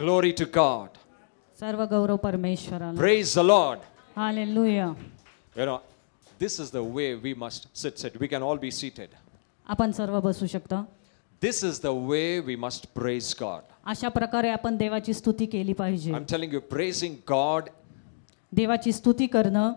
Glory to God. सर्व गौरव परमेश्वराला. Praise the Lord. Hallelujah. You know, this is the way we must sit. We can all be seated. आपण सर्व बसू शकता. This is the way we must praise God. अशा प्रकारे आपण देवाची स्तुती केली पाहिजे. I'm telling you, praising God देवाची स्तुती करणं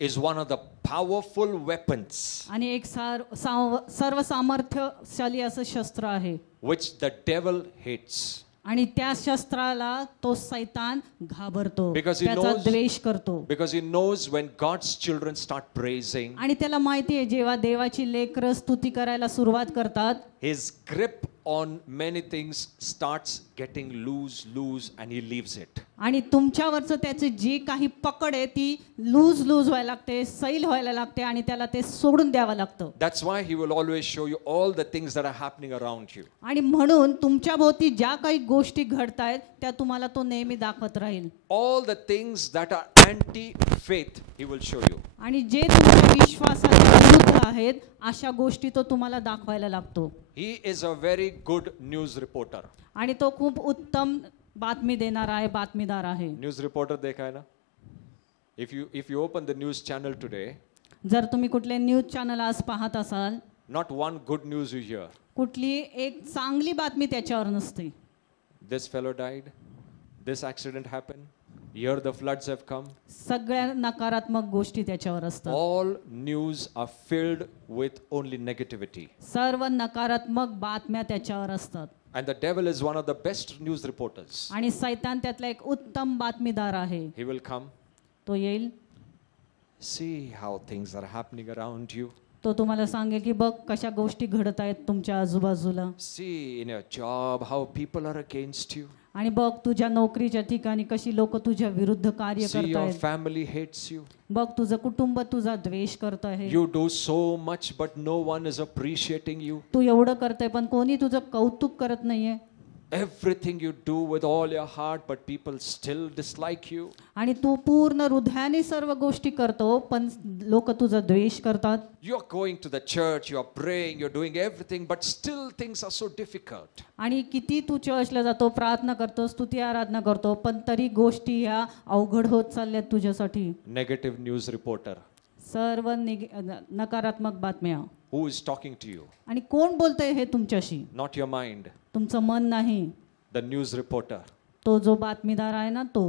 is one of the powerful weapons आणि एक सर्व सामर्थ्यशाली असं शस्त्र आहे which the devil hates. आणि त्या शस्त्राला तो सैतान घाबरतो, Because he त्याचा knows- द्वेष करतो. Because he knows when God's children start praising, आणि त्याला माहिती आहे जेव्हा देवाची लेकरं स्तुती करायला सुरुवात करतात, his grip on many things starts getting loose and he leaves it. आणि तुमच्यावरचं त्याची जी काही पकड आहे ती लूज व्हायला लागते, सैल व्हायला लागते आणि त्याला ते सोडून द्यावं लागतं. That's why he will always show you all the things that are happening around you. आणि म्हणून तुमच्या भोवती ज्या काही गोष्टी घडतायत त्या तुम्हाला तो नेहमी दाखवत राहील. All the things that are anti-faith, he will show you. आणि जे तुमच्या विश्वासाच्या विरुद्ध आहेत अशा गोष्टी तो तुम्हाला दाखवायला लागतो. He is a very good news reporter. आणि तो खूप उत्तम बातमी देणारा आहे, बातमीदार आहे. News reporter देखा है ना? If you open the news channel today, जर तुम्ही कुठले न्यूज चॅनल आज पाहत असाल, not one good news you hear. कुठली एक चांगली बातमी त्याच्यावर नसते. This fellow died. This accident happened. Here the floods have come. सगळ्या नकारात्मक गोष्टी त्याच्यावर असतात. All news are filled with only negativity. सर्व नकारात्मक बातम्या त्याच्यावर असतात. And the devil is one of the best news reporters. आणि सैतान त्यातला एक उत्तम बातमीदार आहे. He will come. तो येईल, See how things are happening around you. तो तुम्हाला सांगेल की बघ कशा गोष्टी घडत आहेत तुमच्या आजूबाजूला. See in your job how people are against you. आणि बघ तुझ्या नोकरीच्या ठिकाणी कशी लोक तुझ्या विरुद्ध कार्य See your करतायत. family hates you. बघ तुझं कुटुंब तुझा द्वेष करत आहे. You do so much but no one is appreciating you. तू एवढं करतोय पण कोणी तुझं कौतुक करत नाहीये. Everything you do with all your heart but people still dislike you. आणि तू पूर्ण हृदयाने सर्व गोष्टी करतो पण लोक तुझा द्वेष करतात. You're going to the church, you're praying, you're doing everything but still things are so difficult. आणि किती तू चर्चला जातो, प्रार्थना करतो, स्तुती आराधना करतो पण तरी गोष्टी ह्या अवघड होत चालल्यात तुझ्यासाठी. Negative news reporter. सर्व नकारात्मक बातम्या. Who is talking to you? आणि कोण बोलतंय हे तुमच्याशी? Not your mind. तुमचं मन नाही. The news reporter तो जो बातमीदार आहे ना तो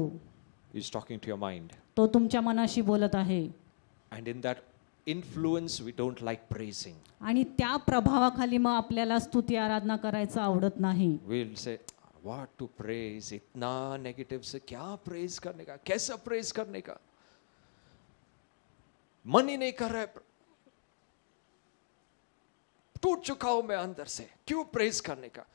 is talking to your mind. तो तुमच्या मनाशी बोलत आहे. And in that influence we don't like praising. आणि त्या प्रभावाखाली मग आपल्याला स्तुती आराधना करायचं आवडत नाही. We'll say what to praise, इतना negative से क्या praise करने का, कैसा praise करने का, मन ही नहीं कर रहा है, टूट चुका हूं मैं अंदर से, क्यों praise करने का.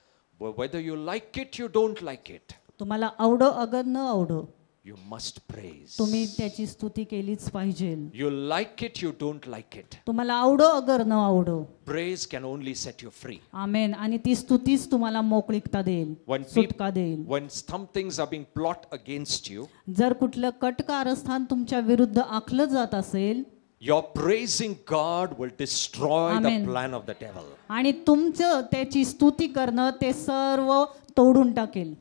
Whether you like it, you don't like it, तुम्हाला आवडो अगर न आवडो you must praise. तुम्ही त्याची स्तुती केलीच पाहिजे. You like it, you don't like it. तुम्हाला आवडो अगर न आवडो, Praise can only set you free. आमेन. आणि ती स्तुतीच तुम्हाला मोकळीकता देईल, सुटका देईल. When some things are being plot against you, जर कुठलं कट कारस्थान तुमच्या विरुद्ध आखलं जात असेल, your praising God will destroy the Amen. plan of the devil. आणि तुमचं त्याची स्तुती करणं ते सर्व तोडून टाकेल.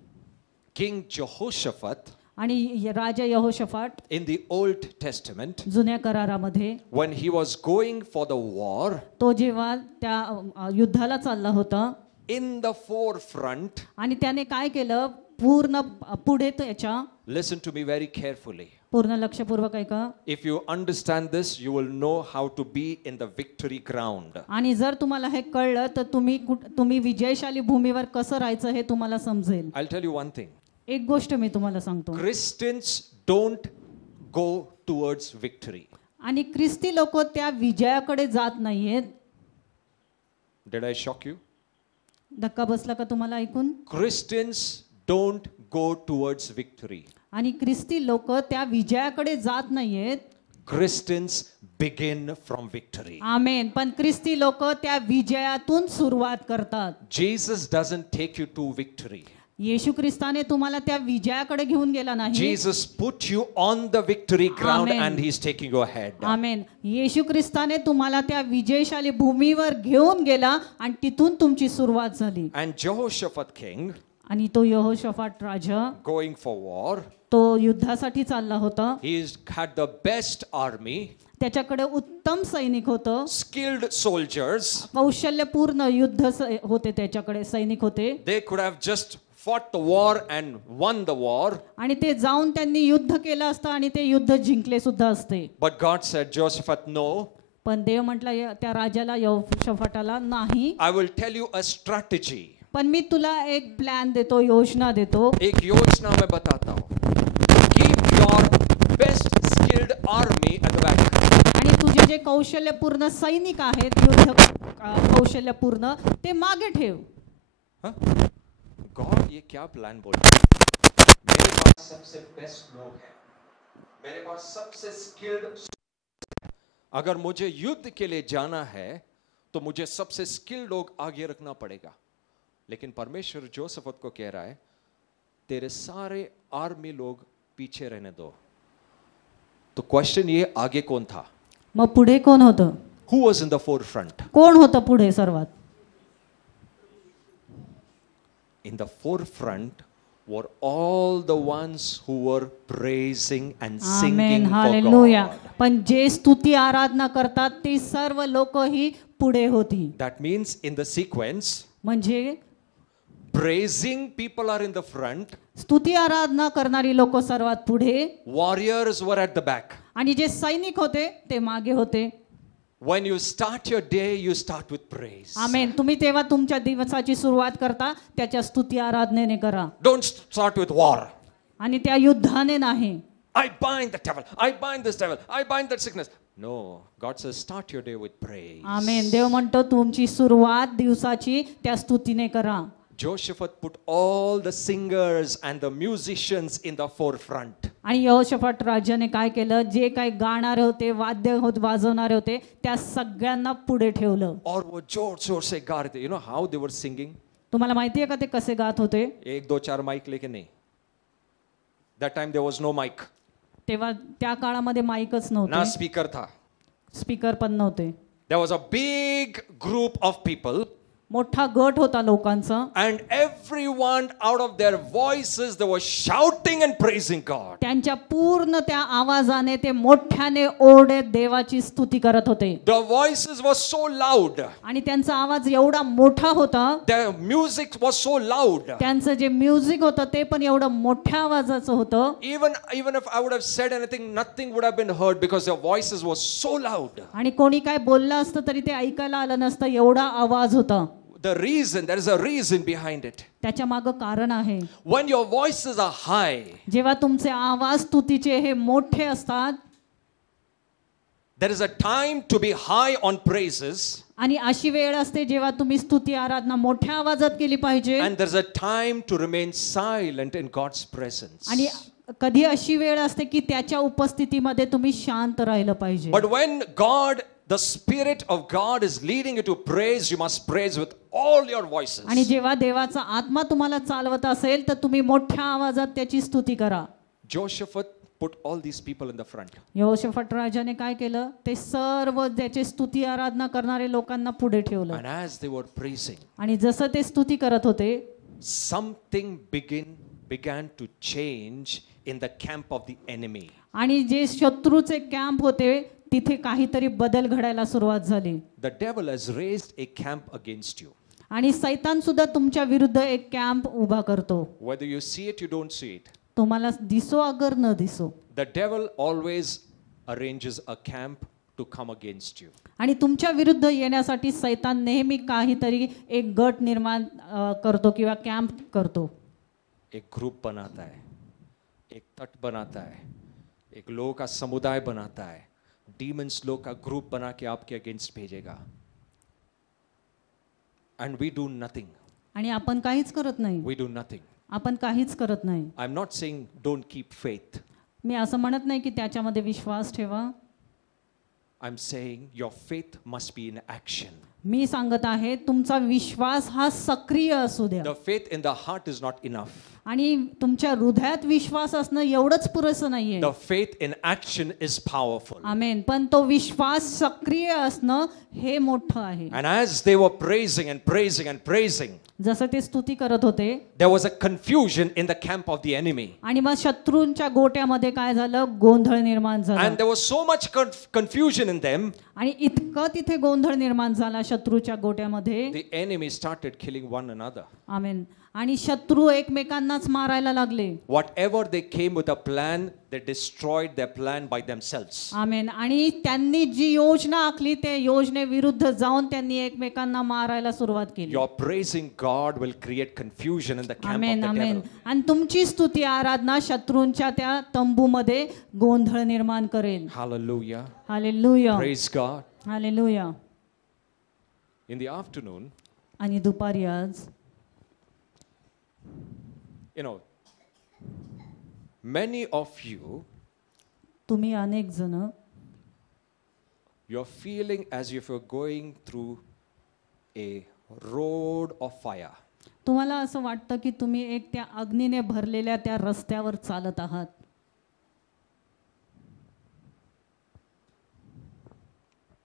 King Jehoshaphat आणि राजा यहोशाफाट in the Old Testament, जुन्या करारामध्ये when he was going for the war, तो जेव्हा त्या युद्धाला चालला होता in the forefront, आणि त्याने काय केलं, पूर्ण पुढे त्याच्या, listen to me very carefully. पूर्ण लक्षपूर्वक ऐका. If you understand this, you will know how to be in the victory ground. आणि जर तुम्हाला हे कळलं तर तुम्ही विजयशाली भूमीवर कसं राहायचं हे तुम्हाला समजेल. I'll tell you one thing. एक गोष्ट मी तुम्हाला सांगतो. Christians don't go towards victory. आणि ख्रिस्ती लोक त्या विजयाकडे जात नाहीयेत. Did I shock you? धक्का बसला का तुम्हाला ऐकून? Christians don't go towards victory. आणि ख्रिस्ती लोक त्या विजयाकडे जात नाहीयेत. Christians begin from victory. आमेन. पण ख्रिस्ती लोक त्या विजयातून सुरुवात करतात. Jesus doesn't take you to victory. येशू ख्रिस्ताने तुम्हाला त्या विजयाकडे घेऊन गेला नाही. Jesus put you on the victory ground Amen. and he's taking you ahead. आमेन. येशू ख्रिस्ताने तुम्हाला त्या विजयशाली भूमीवर घेऊन गेला आणि तिथून तुमची सुरुवात झाली. And Jehoshaphat king आणि तो यहोशाफाट राजा going for war. तो युद्धासाठी चालला होता. He had the best army, त्याच्याकडे उत्तम सैनिक होतं, skilled soldiers. कौशल्यपूर्ण होते, त्याच्याकडे सैनिक होते. They could have just fought the war and won the war. आणि ते जाऊन त्यांनी युद्ध केलं असतं आणि ते युद्ध जिंकले सुद्धा असते. But God said, Jehoshaphat, no. पण देव म्हटला त्या राजाला, यहोशाफाटाला, नाही, I will tell you a strategy. पण मी तुला एक प्लॅन देतो, योजना देतो. एक योजना मैं बताता हूँ. Keep your best skilled army at the back. आणि तुझे जे कौशल्यपूर्ण सैनिक आहेत, युद्ध कौशल्यपूर्ण, ते मागे ठेव. गॉड ये क्या प्लान बोल रहा है? मेरे पास सबसे बेस्ट लोग हैं, मेरे पास सबसे स्किल्ड. अगर मुझे युद्ध के लिए जाना है तो मुझे सबसे स्किल्ड लोग आगे रखना पड़ेगा. लेकिन परमेश्वर जोसेफत को कह रहा है, तेरे सारे आर्मी लोग पीछे रहने दो. तो क्वेश्चन ये, आगे कौन था? मग पुढे कोण होतं? Who was in the forefront? कोण होतं पुढे सर्वात? In the forefront were all the ones who were praising and singing for hallelujah. God. पण जे स्तुती आराधना करतात ती सर्व लोक ही पुढे होती. That means in the sequence, म्हणजे praising people are in the front, स्तुती आराधना करणारी लोक सर्वात पुढे, warriors were at the back. आणि जे सैनिक होते ते मागे होते. When you start your day, you start with praise. आमेन. तुम्ही तेव्हा तुमच्या दिवसाची सुरुवात करता त्याच्या स्तुती आराधनेने करा, Don't start with war. आणि त्या युद्धाने नाही. I bind the devil, I bind this devil, I bind that sickness. No, God says start your day with praise. आमेन. देव म्हणतो तुमची सुरुवात दिवसाची त्या स्तुतीने करा. Jehoshaphat put all the singers and the musicians in the forefront. आणि यहोशाफाट राजाने काय केलं, जे काही गाणारे होते, वाद्य वाजवणारे होते, त्या सगळ्यांना पुढे ठेवलं. और वो जोर जोर से गा रहे थे. You know how they were singing? तुम्हाला माहिती आहे का ते कसे गात होते? एक दो चार माइक लेके नहीं. That time there was no mic. तेव्हा त्या काळामध्ये माईकच ना नव्हते, स्पीकर था. स्पीकर पण नव्हते. There was a big group of people. मोठा गट होता लोकांचा, And everyone out of their voices they were shouting and praising God. त्यांच्या पूर्ण त्या आवाजाने ते मोठ्याने ओरडत देवाची स्तुती करत होते. The voices were so loud. आणि त्यांचा आवाज एवढा मोठा होता, The music was so loud. त्यांचं जे म्युझिक होतं ते पण एवढं मोठ्या आवाजाचं होतं. Even if I would have said anything, nothing would have been heard because their voices were so loud. आणि कोणी काय बोललं असतं तरी ते ऐकायला आलं नसतं, एवढा आवाज होता. There is a reason behind it. त्याच्या मागं कारण आहे. When your voices are high, जेव्हा तुमचे आवाज स्तुतीचे हे मोठे असतात, there is a time to be high on praises. आणि अशी वेळ असते जेव्हा तुम्ही स्तुती आराधना मोठ्या आवाजात केली पाहिजे, And there's a time to remain silent in God's presence. आणि कधी अशी वेळ असते की त्याच्या उपस्थितीमध्ये तुम्ही शांत राहिलं पाहिजे. But when the Spirit of God is leading you to praise, you must praise with all your voices. आणि जेव्हा देवाचा आत्मा तुम्हाला चालवत असेल तर तुम्ही मोठ्या आवाजात त्याची स्तुती करा. Jehoshaphat put all these people in the front. यहोशाफाट राजाने काय केलं, ते सर्व त्याचे स्तुती आराधना करणारे लोकांना पुढे ठेवलं. And as they were praising, आणि जसं ते स्तुती करत होते, something began to change in the camp of the enemy. आणि जे शत्रूचे कॅम्प होते तिथे काहीतरी बदल घडायला सुरुवात झाली. The devil has raised a camp against you. आणि सैतान सुद्धा तुमच्या विरुद्ध एक कॅम्प उभा करतो. Whether you see it, you don't see it. तुम्हाला दिसो अगर न दिसो, The devil always arranges a camp to come against you. आणि तुमच्या विरुद्ध येण्यासाठी सैतान नेहमी काहीतरी एक गट निर्माण करतो किंवा कॅम्प करतो. एक ग्रुप बनाता है, एक तट बनाता है, एक लोगों का समुदाय बनाता है. डीमंस लोग का ग्रुप बना के आपके अगेंस्ट भेजेगा. And we do nothing. आणि आपण काहीच करत नाही. We do nothing. आपण काहीच करत नाही. I'm not saying don't keep faith. मी असं म्हणत नाही की त्याच्यामध्ये विश्वास ठेवा. I'm saying your faith must be in action. मी सांगत आहे तुमचा विश्वास हा सक्रिय असू द्या. The faith in the heart is not enough. आणि तुमच्या हृदयात विश्वास असणं एवढंच पुरेसं नाहीये. The faith in action is powerful. आमेन. पण तो विश्वास सक्रिय असणं हे मोठं आहे. And as they were praising and praising and praising, जसं ते स्तुती करत होते there was a confusion in the camp of the enemy. आणि मग शत्रूंच्या गोट्यामध्ये काय झालं, गोंधळ निर्माण झाला. And there was so much confusion in them, आणि इतकं तिथे गोंधळ निर्माण झाला शत्रूच्या गोट्यामध्ये. the enemy started killing one another. आमेन. आणि शत्रू एकमेकांनाच मारायला लागले. Whatever they came with a plan, they destroyed their plan by themselves. आमेन. आणि त्यांनी जी योजना आखली त्या योजनेविरुद्ध जाऊन त्यांनी एकमेकांना मारायला सुरुवात केली. Your praising God will create confusion in the camp amen. of the amen. devil. आणि तुमची स्तुती आराधना शत्रूंच्या त्या तंबूमध्ये गोंधळ निर्माण करेल. Hallelujah. Hallelujah. Praise God. Hallelujah. In the afternoon, आणि दुपारी आज you know, many of you, तुम्ही अनेक जण you're feeling as if you're going through a road of fire. तुम्हाला असं वाटतं की तुम्ही एक त्या अग्नीने भरलेल्या त्या रस्त्यावर चालत आहात.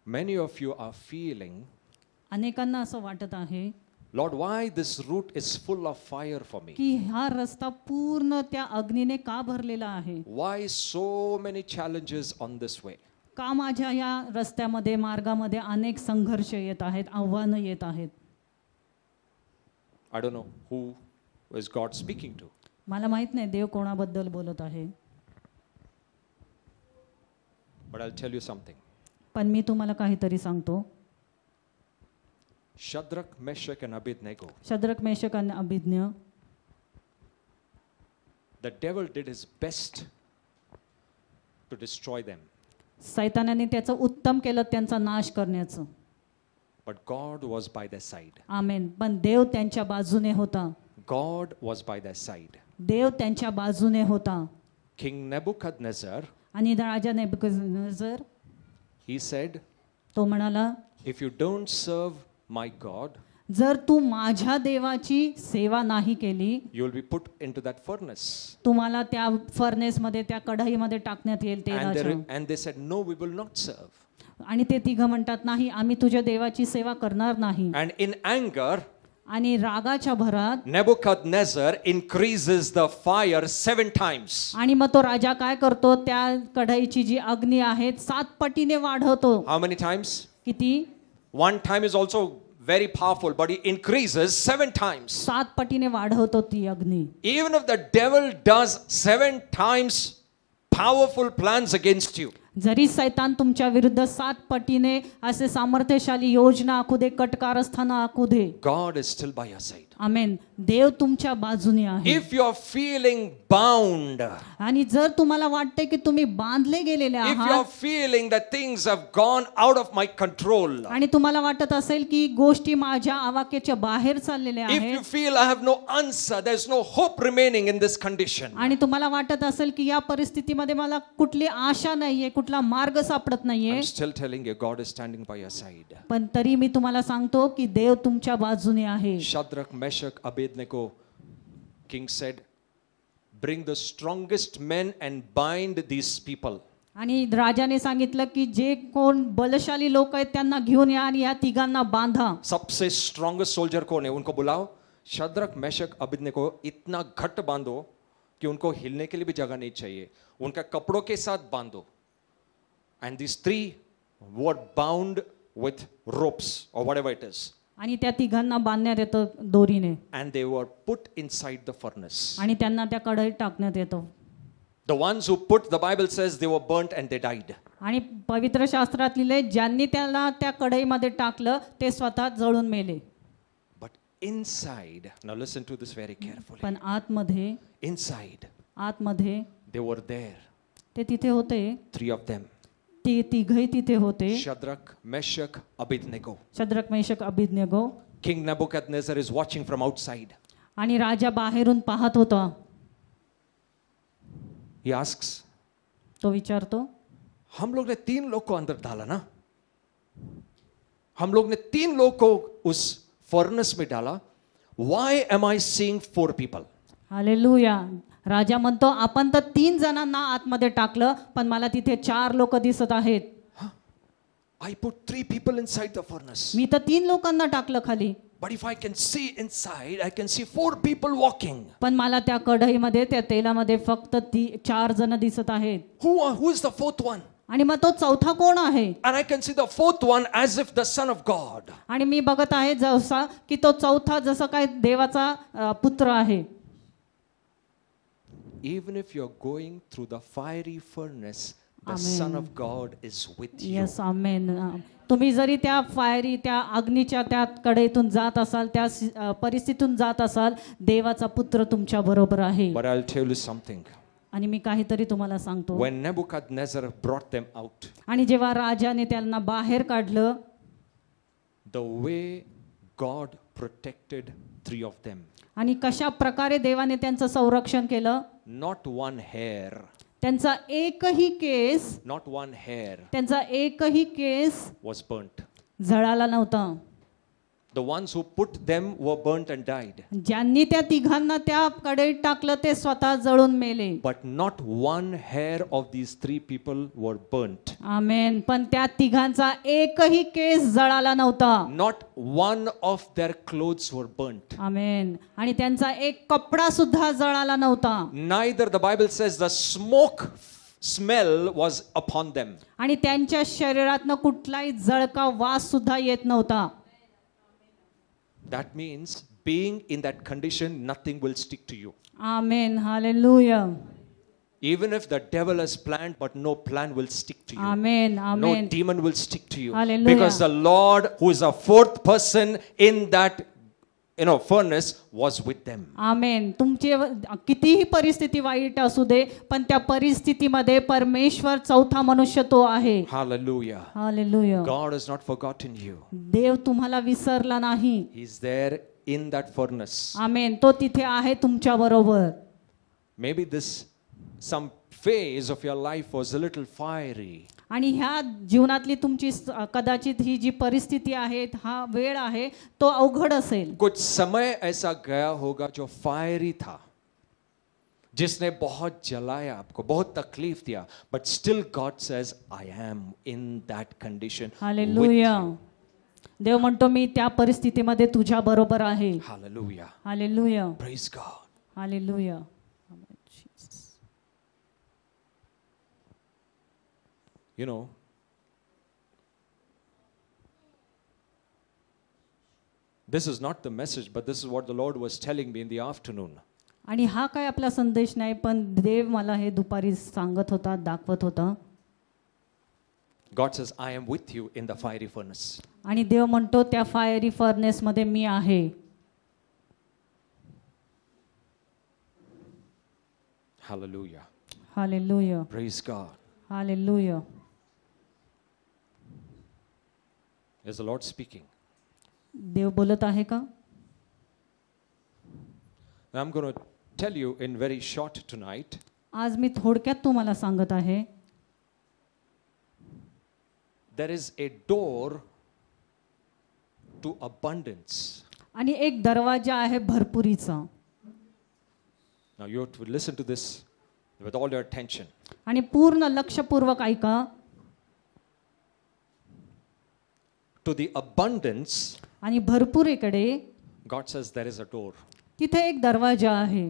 Many of you are feeling, अनेकांना असं वाटत आहे Lord, why this route is full of fire for me? की हा रस्ता पूर्ण त्या अग्नीने का भरलेला आहे. Why so many challenges on this way? का माझ्या या रस्त्यामध्ये मार्गामध्ये अनेक संघर्ष येत आहेत, आव्हानं येत आहेत. I don't know who is God speaking to. मला माहित नाही देव कोणाबद्दल बोलत आहे. But I'll tell you something. पण मी तुम्हाला काहीतरी सांगतो. Shadrach, Meshach and Abednego, Shadrach Meshach आणि अभिज्ञ, the devil did his best to destroy them. सैतानाने त्याचं उत्तम केलं त्यांचा नाश करण्याचं. But God was by their side. आमेन. पण देव त्यांच्या बाजूने होता. God was by their side. देव त्यांच्या बाजूने होता. King Nebuchadnezzar, आणि राजा नेबुकदनेस्झर he said, तो म्हणाला, if you don't serve my God, जर तू माझ्या देवाची सेवा नाही केली you will be put into that furnace. तुम्हाला त्या फर्नेस मध्ये त्या कढईमध्ये टाकण्यात येईल तेलाच्या. And they said, no, we will not serve. आणि ते तिघं म्हणतात नाही आम्ही तुझ्या देवाची सेवा करणार नाही. And in anger, आणि रागाच्या भरात Nebuchadnezzar increases the fire 7 times. आणि मग तो राजा काय करतो, त्या कढईची जी अग्नी आहे 7 पटीने वाढवतो. How many times? किती? 1 time is also very powerful, but he increases 7 times. 7 पटीने वाढवतो ती अग्नी. Even if the devil does 7 times powerful plans against you, जरी सैतान तुमच्या विरुद्ध 7 पटीने असे सामर्थ्यशाली योजना आखू दे, कटकारस्थानं आखू दे, God is still by your side. आमेन. देव तुमच्या बाजूने आहे. If you are feeling bound, आणि जर तुम्हाला वाटते की तुम्ही बांधले गेलेले if you are आहात feeling that things have gone out of my control, आणि तुम्हाला वाटत असेल की गोष्टी माझ्या आवाक्याच्या बाहेर चाललेल्या if you आहेत feel I have no answer, there's no hope remaining in this condition, आणि तुम्हाला वाटत असेल की या परिस्थितीमध्ये मला कुठली आशा नाहीये, कुठला मार्ग सापडत नाहीये, I'm still telling you, God is standing by your side. पण तरी मी तुम्हाला सांगतो की देव तुमच्या बाजूने आहे. Shadrach, Meshach, Abednego, king said, bring the strongest men and bind these people. आणि राजाने सांगितलं की जे कोण बलशाली लोक आहेत त्यांना घेऊन या आणि या तिघांना बांधा. सबसे strongest soldier कौन है, उनको बुलाओ. Shadrach, Meshach, Abednego इतना घट बांधो कि उनको हिलने के लिए भी जगह नहीं चाहिए, उनका कपड़ों के साथ बांधो. And these 3 were bound with ropes or whatever it is. आणि त्या तिघांना बांधण्यात येतं दोरीने And they were put inside the furnace. आणि त्यांना त्या कढईत टाकण्यात येतं. The ones who put, the Bible says, they were burnt and they died. आणि पवित्र शास्त्रात लिहिले ज्यांनी त्याला त्या कढईमध्ये टाकलं ते स्वतः जळून मेले. But inside, now listen to this very carefully. पण आतमध्ये Inside, they were there. ते तिथे होते. 3 of them. ते तिघही तिथे होते. Shadrach, Meshach, Abednego. Shadrach Meshach Abednego. King Nebuchadnezzar is watching from outside. आणि राजा बाहेरून पाहत होता. He asks, तो विचारतो, हम लोग ने 3 लोग को अंदर डाला ना, हम लोग ने 3 लोग को उस फर्नेस में डाला, why am I seeing 4 people? Hallelujah. राजा म्हणतो आपण तर 3 जणांना आतमध्ये टाकलं, पण मला तिथे 4 लोक दिसत आहेत. I put 3 people inside the furnace. मी तर 3 लोकांना टाकलं खाली, But if I can see inside, I can see 4 people walking. पण मला त्या कढईमध्ये त्या तेलामध्ये फक्त 4 जण दिसत आहेत. Who is the 4th one? आणि मग तो चौथा कोण आहे? And I can see the 4th one as if the Son of God. आणि मी बघत आहे जसा की तो चौथा जसा काय देवाचा पुत्र आहे. Even if you're going through the fiery furnace, the Amen. Son of God is with you. Yes amen. तुम्ही जरी त्या फायरी त्या अग्नीच्या त्या कडेतून जात असाल, त्या परिस्थितीतून जात असाल, देवाचा पुत्र तुमच्या बरोबर आहे. But I'll tell you something. आणि मी काहीतरी तुम्हाला सांगतो. When Nebuchadnezzar brought them out, आणि जेव्हा राजाने त्यांना बाहेर काढलं, the way God protected 3 of them, आणि कशा प्रकारे देवाने त्यांचं संरक्षण केलं, not one hair, त्यांचा एकही केस, not one hair त्यांचा एकही केस was burnt. जळाला नव्हता. The ones who put them were burnt and died. ज्यांनी त्या तिघांना त्या कढईत टाकलं ते स्वतः जळून मेले. But not one hair of these 3 people were burnt. आमेन. पण त्या तिघांचा एकही केस जळाला नव्हता. Not one of their clothes were burnt. आमेन. आणि त्यांचा एक कपडा सुद्धा जळाला नव्हता. Neither, the Bible says, the smoke smell was upon them. आणि त्यांच्या शरीरातनं कुठलाही जळका वास सुद्धा येत नव्हता. That means being in that condition, nothing will stick to you. Amen. Hallelujah. Even if the devil has planned, but no plan will stick to you. Amen. No amen. demon will stick to you. Hallelujah. Because the Lord, who is a 4th person in that furnace, was with them. आमेन. तुमची कितीही परिस्थिती वाईट असू दे, पण त्या परिस्थितीमध्ये परमेश्वर चौथा मनुष्य तो आहे. Hallelujah. Hallelujah. God has not forgotten you. देव तुम्हाला विसरला नाही. He's there in that furnace. आमेन. तो तिथे आहे तुमच्या बरोबर. Maybe some phase of your life was a little fiery. आणि ह्या जीवनातली तुमची कदाचित ही जी परिस्थिती आहे, हा वेळ आहे, तो अवघड असेल. कुछ समय ऐसा गया होगा जो फायरी था, जिसने बहुत जलाया आपको, बहुत तकलीफ दिया, but still God says, I am in that condition. Hallelujah. देव म्हणतो मी त्या परिस्थितीमध्ये तुझ्या बरोबर आहे. Hallelujah. Hallelujah. Praise God. Hallelujah. You know, this is not the message, but this is what the Lord was telling me in the afternoon. आणि हा काय आपला संदेश नाही, पण देव मला हे दुपारी सांगत होता, दाखवत होता. God says, I am with you in the fiery furnace. आणि देव म्हणतो त्या फायरी फर्नेस मध्ये मी आहे. Hallelujah. Hallelujah. Praise God. Hallelujah. Is the Lord speaking? देव बोलत आहे का? I'm going to tell you in very short tonight. आज मी थोडक्यात तुम्हाला सांगत आहे. There is a door to abundance. आणि एक दरवाजा आहे भरपुरीचा. Now you have to listen to this with all your attention. आणि पूर्ण लक्षपूर्वक ऐका. To the abundance, आणि भरपुरीकडे God says there is a door. तिथे एक दरवाजा आहे.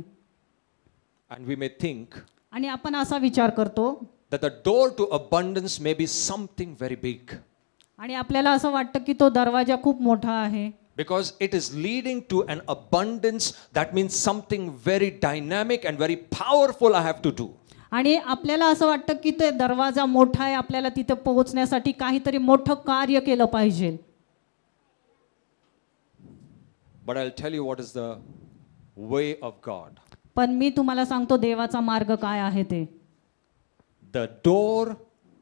And we may think आणि आपण असा विचार करतो that the door to abundance may be something very big. आणि आपल्याला असं वाटतं की तो दरवाजा खूप मोठा आहे. Because it is leading to an abundance, that means something very dynamic and very powerful I have to do. आणि आपल्याला असं वाटतं की ते दरवाजा मोठा आहे, आपल्याला तिथे पोहोचण्यासाठी काहीतरी मोठं कार्य केलं पाहिजे. But I'll tell you what is the way of God. पण मी तुम्हाला सांगतो देवाचा मार्ग काय आहे ते. The door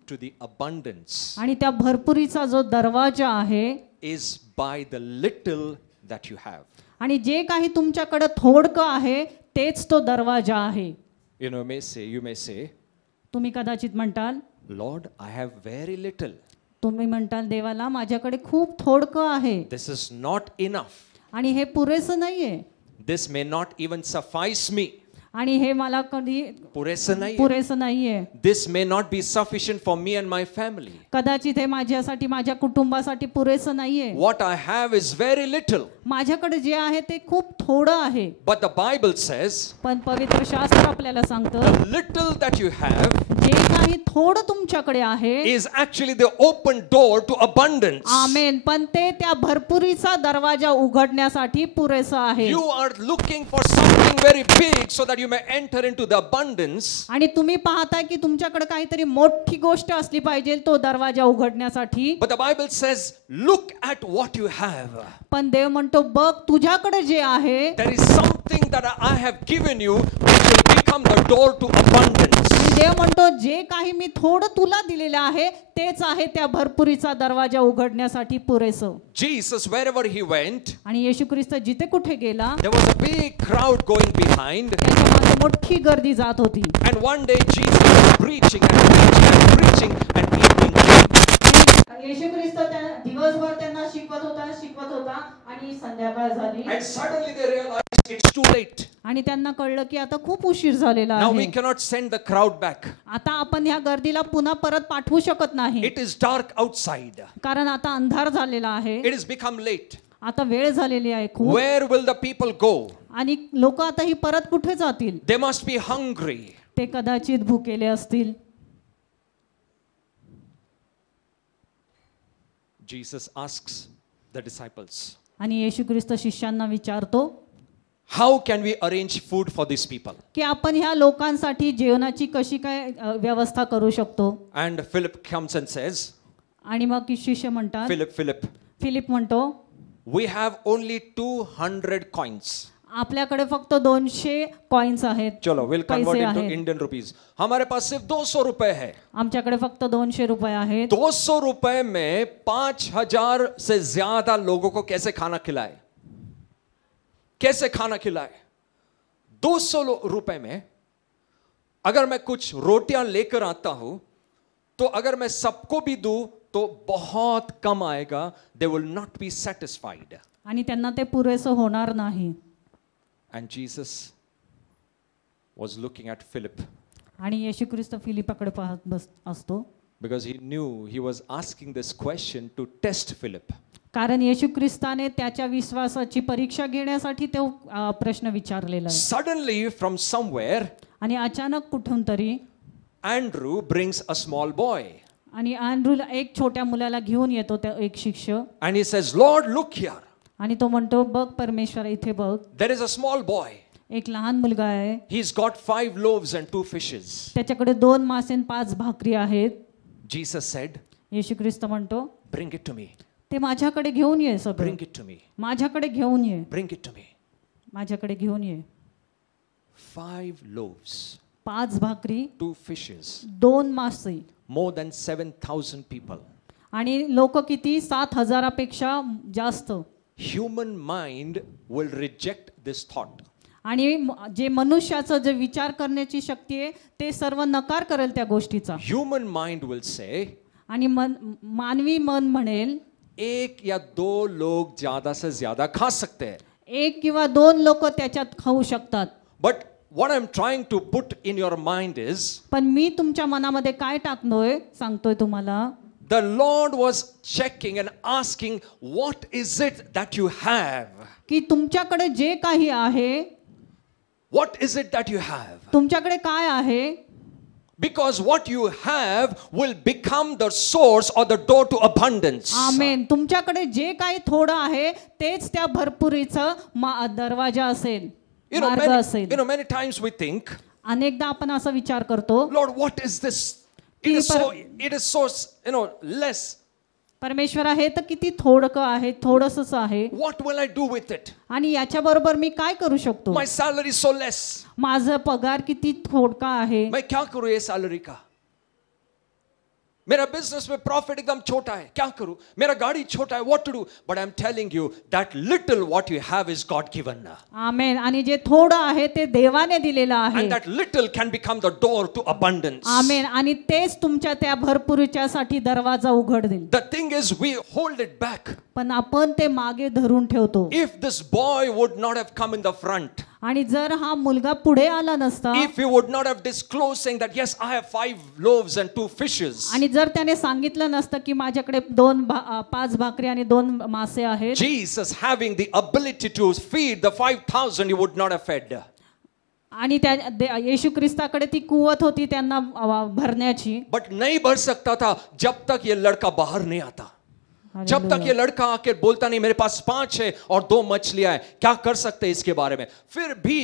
to the abundance आणि त्या भरपुरीचा जो दरवाजा आहे is by the little that you have. आणि जे काही तुमच्याकडे थोडकं आहे तेच तो दरवाजा आहे. You may say, तुम्ही कदाचित म्हणताल, Lord, I have very little. तुम्ही म्हणताल देवाला माझ्याकडे खूप थोडकं आहे This is not enough. आणि हे पुरेसं नाहीये. This may not even suffice me. आणि हे मला कधी पुरेसं नाही. पुरेसं नाहीये. This may not be sufficient for me and my family. कदाचित हे माझ्यासाठी माझ्या कुटुंबासाठी पुरेसं नाहीये. What I have is very little. माझ्याकडे जे आहे ते खूप थोडं आहे. But the Bible says, पण पवित्र शास्त्र आपल्याला सांगतं, the little that you have जे काही थोडं तुमच्याकडे आहे, is actually the open door to abundance. आमेन, पण ते त्या भरपुरीचा दरवाजा उघडण्यासाठी पुरेसं आहे. You are looking for something very big so that you may enter into the abundance. आणि तुम्ही पाहताय की तुमच्याकडे काहीतरी मोठी गोष्ट असली पाहिजे तो दरवाजा उघडण्यासाठी. But the Bible says, look at what you have. पण देव म्हणतो, बघ तुझ्याकडे जे आहे, There is something that I have given you which will become the door to abundance. देव म्हणतो जे काही मी थोडं तुला दिलेलं आहे तेच आहे त्या भरपुरीचा दरवाजा उघडण्यासाठी पुरेसं. Jesus, wherever he went, आणि येशू ख्रिस्त जिथे कुठे गेला there was a big crowd going behind. त्याच्या मागे मोठी गर्दी जात होती. And one day Jesus was preaching and preaching and preaching and people came. येशू ख्रिस्त दिवसभर त्यांना शिकवत होता आणि संध्याकाळ झाली. And suddenly they realized it's too late. आणि त्यांना कळलं की आता खूप उशीर झालेला Now we आहे. cannot send the crowd back. आता आपण ह्या गर्दीला पुन्हा परत पाठवू शकत नाही, It is dark outside. कारण आता अंधार झालेला आहे. It has become late. आता वेळ झालेली आहे खूप. Where will the people go? आणि लोक आता ही परत कुठे जातील? They must be hungry. ते कदाचित भुकेले असतील. Jesus asks the disciples, आणि येशू ख्रिस्त शिष्यांना विचारतो, how can we arrange food for these people? की आपण ह्या लोकांसाठी जेवणाची कशी काय व्यवस्था करू शकतो? And Philip comes and says, आणि मग शिष्य म्हणतात, फिलिप म्हणतो, we have only 200 coins. आपल्याकडे फक्त 200 कॉइन्स आहेत. चलो, we'll convert पैसे into आहेत. Indian rupees. हमारे पास सिर्फ 200 रुपए है. आमच्याकडे फक्त 200 रुपये आहेत. 200 रुपए में 5000 से ज्यादा लोगों को कैसे खाना खिलाए? कैसे खाना खिलाए? 200 रुपए में अगर मैं कुछ रोटियां लेकर आता हूं तो अगर मैं सबको भी दूं तो बहुत कम आएगा. They will not be satisfied. आणि त्यांना ते पुरेसं होणार नाही. And Jesus was looking at Philip आणि येशू ख्रिस्त फिलिपाकडे पाहत असतो, because he knew he was asking this question to test Philip. कारण येशू ख्रिस्ताने त्याच्या विश्वासाची परीक्षा घेण्यासाठी तो प्रश्न विचारलेला आहे. Suddenly from somewhere आणि अचानक कुठून तरी Andrew brings a small boy. आणि अँड्रूला एक छोट्या मुलाला घेऊन येतो त्या एक शिष्य. And he says, Lord, look here. आणि तो म्हणतो, बघ परमेश्वर, इथे बघ. There is a small boy. एक लहान मुलगा आहे. He's got 5 loaves and 2 fishes. त्याच्याकडे 2 मासे आणि 5 भाकरी आहेत. Jesus said, येशू ख्रिस्त म्हणतो, bring it to me. ते माझ्याकडे घेऊन ये सगळं. Bring it to me. माझ्याकडे घेऊन ये. Bring it to me. माझ्याकडे घेऊन ये. 5 loaves. 5 भाकरी, 2 fishes. 2 मासे. More than 7,000 people. आणि लोक किती? 7,000 पेक्षा जास्त. Human mind will reject this thought. आणि जे मनुष्याचं जे विचार करण्याची शक्ती आहे ते सर्व नकार करेल त्या गोष्टीचा. Human mind will say, आणि मानवी मन म्हणेल, 1 या 2 लोग ज्यादा से ज्यादा खा सकते हैं. 1 किंवा 2 लोक त्याच्यात खाऊ शकतात. But what I'm trying to put in your mind is, पण मी तुमच्या मनामध्ये काय टाकतोय सांगतोय तुम्हाला. the Lord was checking and asking, what is it that you have? की तुमच्याकडे जे काही आहे, what is it that you have? तुमच्याकडे काय आहे? Because what you have will become the source or the door to abundance. आमेन. तुमच्याकडे जे काही थोडं आहे तेच त्या भरपुरीचा दरवाजा असेल, मार्ग असेल. Many times we think, अनेकदा आपण असा विचार करतो, Lord, what is this? It is so, less. परमेश्वर आहे तर किती थोडकं आहे, थोडंसं आहे. What will I do with it? आणि याच्या बरोबर मी काय करू शकतो? My salary is so less. माझा पगार किती थोडका आहे. मैं क्या करूं ये salary का? मेरा बिजनेस में प्रॉफिट एकदम छोटा है, क्या करूं? मेरा गाड़ी छोटा है, what to do? But I am telling you that little what you have is God given. Amen. आणि जे थोडं आहे ते देवाने दिलेलं आहे. And that little can become the door to abundance. आमेन. आणि तेच तुमच्या त्या भरपुरीच्यासाठी दरवाजा उघडतील. The thing is, we hold it back. पण आपण ते मागे धरून ठेवतो. If this boy would not have come in the front, आणि जर हा मुलगा पुढे आला नसता, if he would not have disclosed saying that yes, I have 5 loaves and 2 fishes, आणि जर त्याने सांगितलं नसतं की माझ्याकडे 5 भाकरी आणि 2 मासे आहेत, Jesus having the ability to feed the 5,000, he would not have fed. आणि त्या येशू ख्रिस्ताकडे ती कुवत होती त्यांना भरण्याची. But नहीं भर सकता था जब तक ये लड़का बाहर नहीं आता. जब तक ये लड़का आके बोलता नहीं मेरे पास 5 है और 2 मछलियां हैं, क्या कर सकते हैं इसके बारे में? फिर भी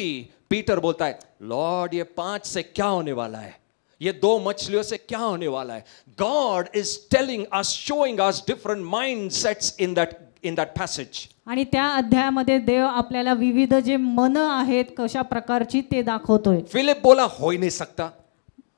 पीटर बोलता है, लॉर्ड ये 5 से क्या होने वाला है, ये 2 मछलियों से क्या होने वाला है? God is telling us, showing us different mindsets in that passage. आणि त्या अध्यायामध्ये देव आपल्याला विविध जे मन आहेत कशा प्रकारची ते दाखवतोय. फिलिप बोला हो ही नहीं सकता.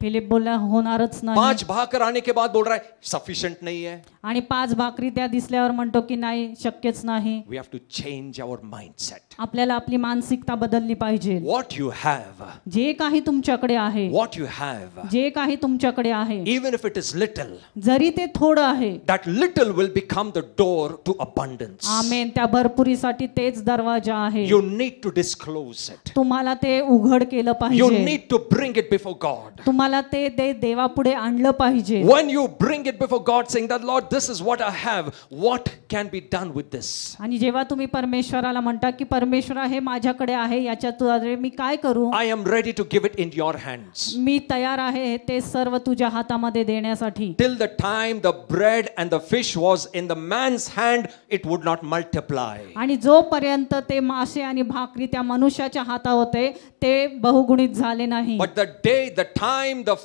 फिलिप बोला होणारच नाही. 5 भाकर आने के बाद बोल रहा है सफिशिएंट नहीं है. आणि 5 भाकरी त्या दिसल्यावर म्हणतो की नाही, शक्यच नाही. We have to change our mindset. आपल्याला आपली मानसिकता बदलली पाहिजे. What you have, जे काही तुमच्याकडे आहे, what you have, जे काही तुमच्याकडे आहे, even if it is little, जरी ते थोडं आहे, that little will become the door to abundance. आमेन. त्या भरपुरीसाठी तेच दरवाजा आहे. You need to disclose it. तुम्हाला ते उघड केलं You पाहिजे. need to bring it before God. तुम्हाला ते देवापुढे आणलं पाहिजे. When you bring it before God saying that Lord, this is what I have, what can be done with this? आणि जेव्हा तुम्ही परमेश्वराला म्हणता की परमेश्वरा हे माझ्याकडे आहे, याच्याद्वारे मी काय करू? I am ready to give it in your hands. मी तयार आहे ते सर्व तुझ्या हातामध्ये देण्यासाठी. Till the time the bread and the fish was in the man's hand, it would not multiply. आणि जोपर्यंत ते मासे आणि भाकरी त्या मनुष्याच्या हातात होते ते बहुगुणित झाले नाही. But the time the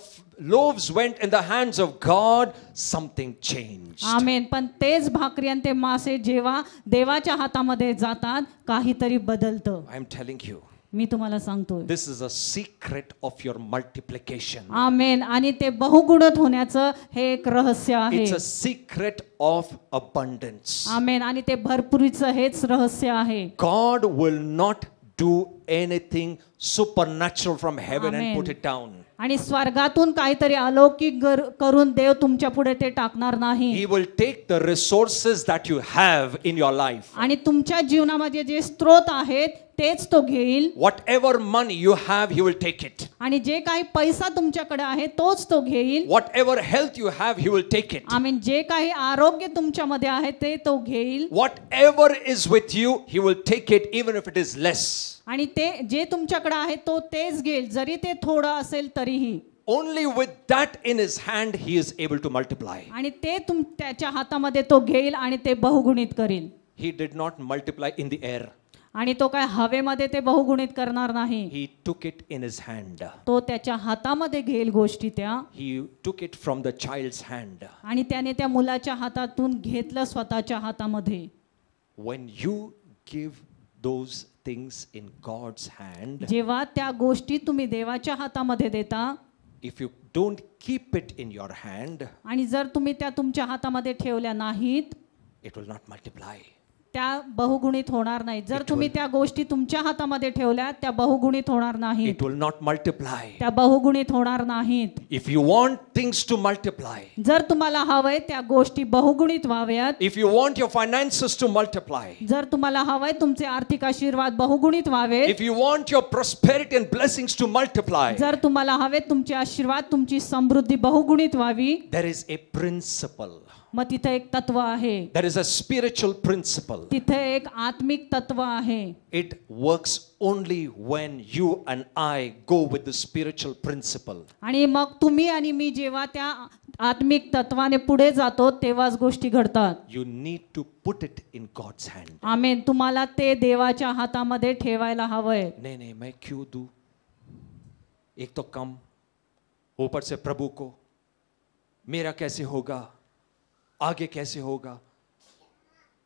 loaves went in the hands of God, something changed. आमेन. पण तेच भाकरी आणि ते मासे जेव्हा देवाच्या हातामध्ये जातात काहीतरी बदलतं. I am telling you, मी तुम्हाला सांगतोय, this is a secret of your multiplication. आमेन. आणि ते बहुगुणित होण्याचं हे एक रहस्य आहे. It's a secret of abundance. आमेन. आणि ते भरपुरीचं हेच रहस्य आहे. God will not do anything supernatural from heaven and Amen. put it down. आणि स्वर्गातून काहीतरी अलौकिक करून देव तुमच्या पुढे ते टाकणार नाही. He will take the resources that you have in your life. आणि तुमच्या जीवनामध्ये जे स्त्रोत आहेत तेच तो घेईल. Whatever money you have, he will take it. आणि जे काही पैसा तुमच्याकडे आहे तोच तो घेईल. Whatever health you have, he will take it. आमीन. जे काही आरोग्य तुमच्यामध्ये आहे ते तो घेईल. Whatever is with you, he will take it even if it is less. आणि ते जे तुमच्याकडे आहे तो तेच घेईल जरी ते थोडं असेल तरीही. Only with that in his hand, he is able to multiply. आणि ते त्याच्या हातामध्ये तो घेईल आणि ते बहुगुणित करेल. He did not multiply in the air. आणि तो काय हवेमध्ये ते बहुगुणित करणार नाही. He took it in his hand. तो त्याच्या हातामध्ये घेईल गोष्टी त्या. He took it from the child's hand. आणि त्याने त्या मुलाच्या हातातून घेतलं स्वतःच्या हातामध्ये. When you give those things in God's hand, जेव्हा त्या गोष्टी तुम्ही देवाच्या हातामध्ये देता, if you don't keep it in your hand, आणि जर तुम्ही त्या तुमच्या हातामध्ये ठेवल्या नाहीत, it will not multiply. त्या बहुगुणित होणार नाहीत. जर तुम्ही त्या गोष्टी तुमच्या हातामध्ये ठेवल्या त्या बहुगुणित होणार नाहीत. It will not multiply. त्या बहुगुणित होणार नाहीत. If you want things to multiply, जर तुम्हाला हवंय त्या गोष्टी बहुगुणित व्हाव्यात, if you want your finances to multiply, जर तुम्हाला हवंय तुमचे आर्थिक आशीर्वाद बहुगुणित व्हावेत, if you want your prosperity and blessings to multiply, जर तुम्हाला हवे तुमचे आशीर्वाद तुमची समृद्धी बहुगुणित व्हावी, there is a principle. मग तिथे एक तत्व आहे. There is a spiritual principle. तिथे एक आत्मिक तत्व आहे. It works only when you and I go with the spiritual principle. आणि मग तुम्ही आणि मी जेव्हा त्या आत्मिक तत्वाने पुढे जातो तेव्हाच गोष्टी घडतात. You need to put it in God's hand. आमेन. तुम्हाला ते देवाच्या हातामध्ये ठेवायला हवंय. नहीं मैं क्यों दूं? एक तो कम, ऊपर से प्रभु को, मेरा कैसे होगा, आगे कैसे होगा?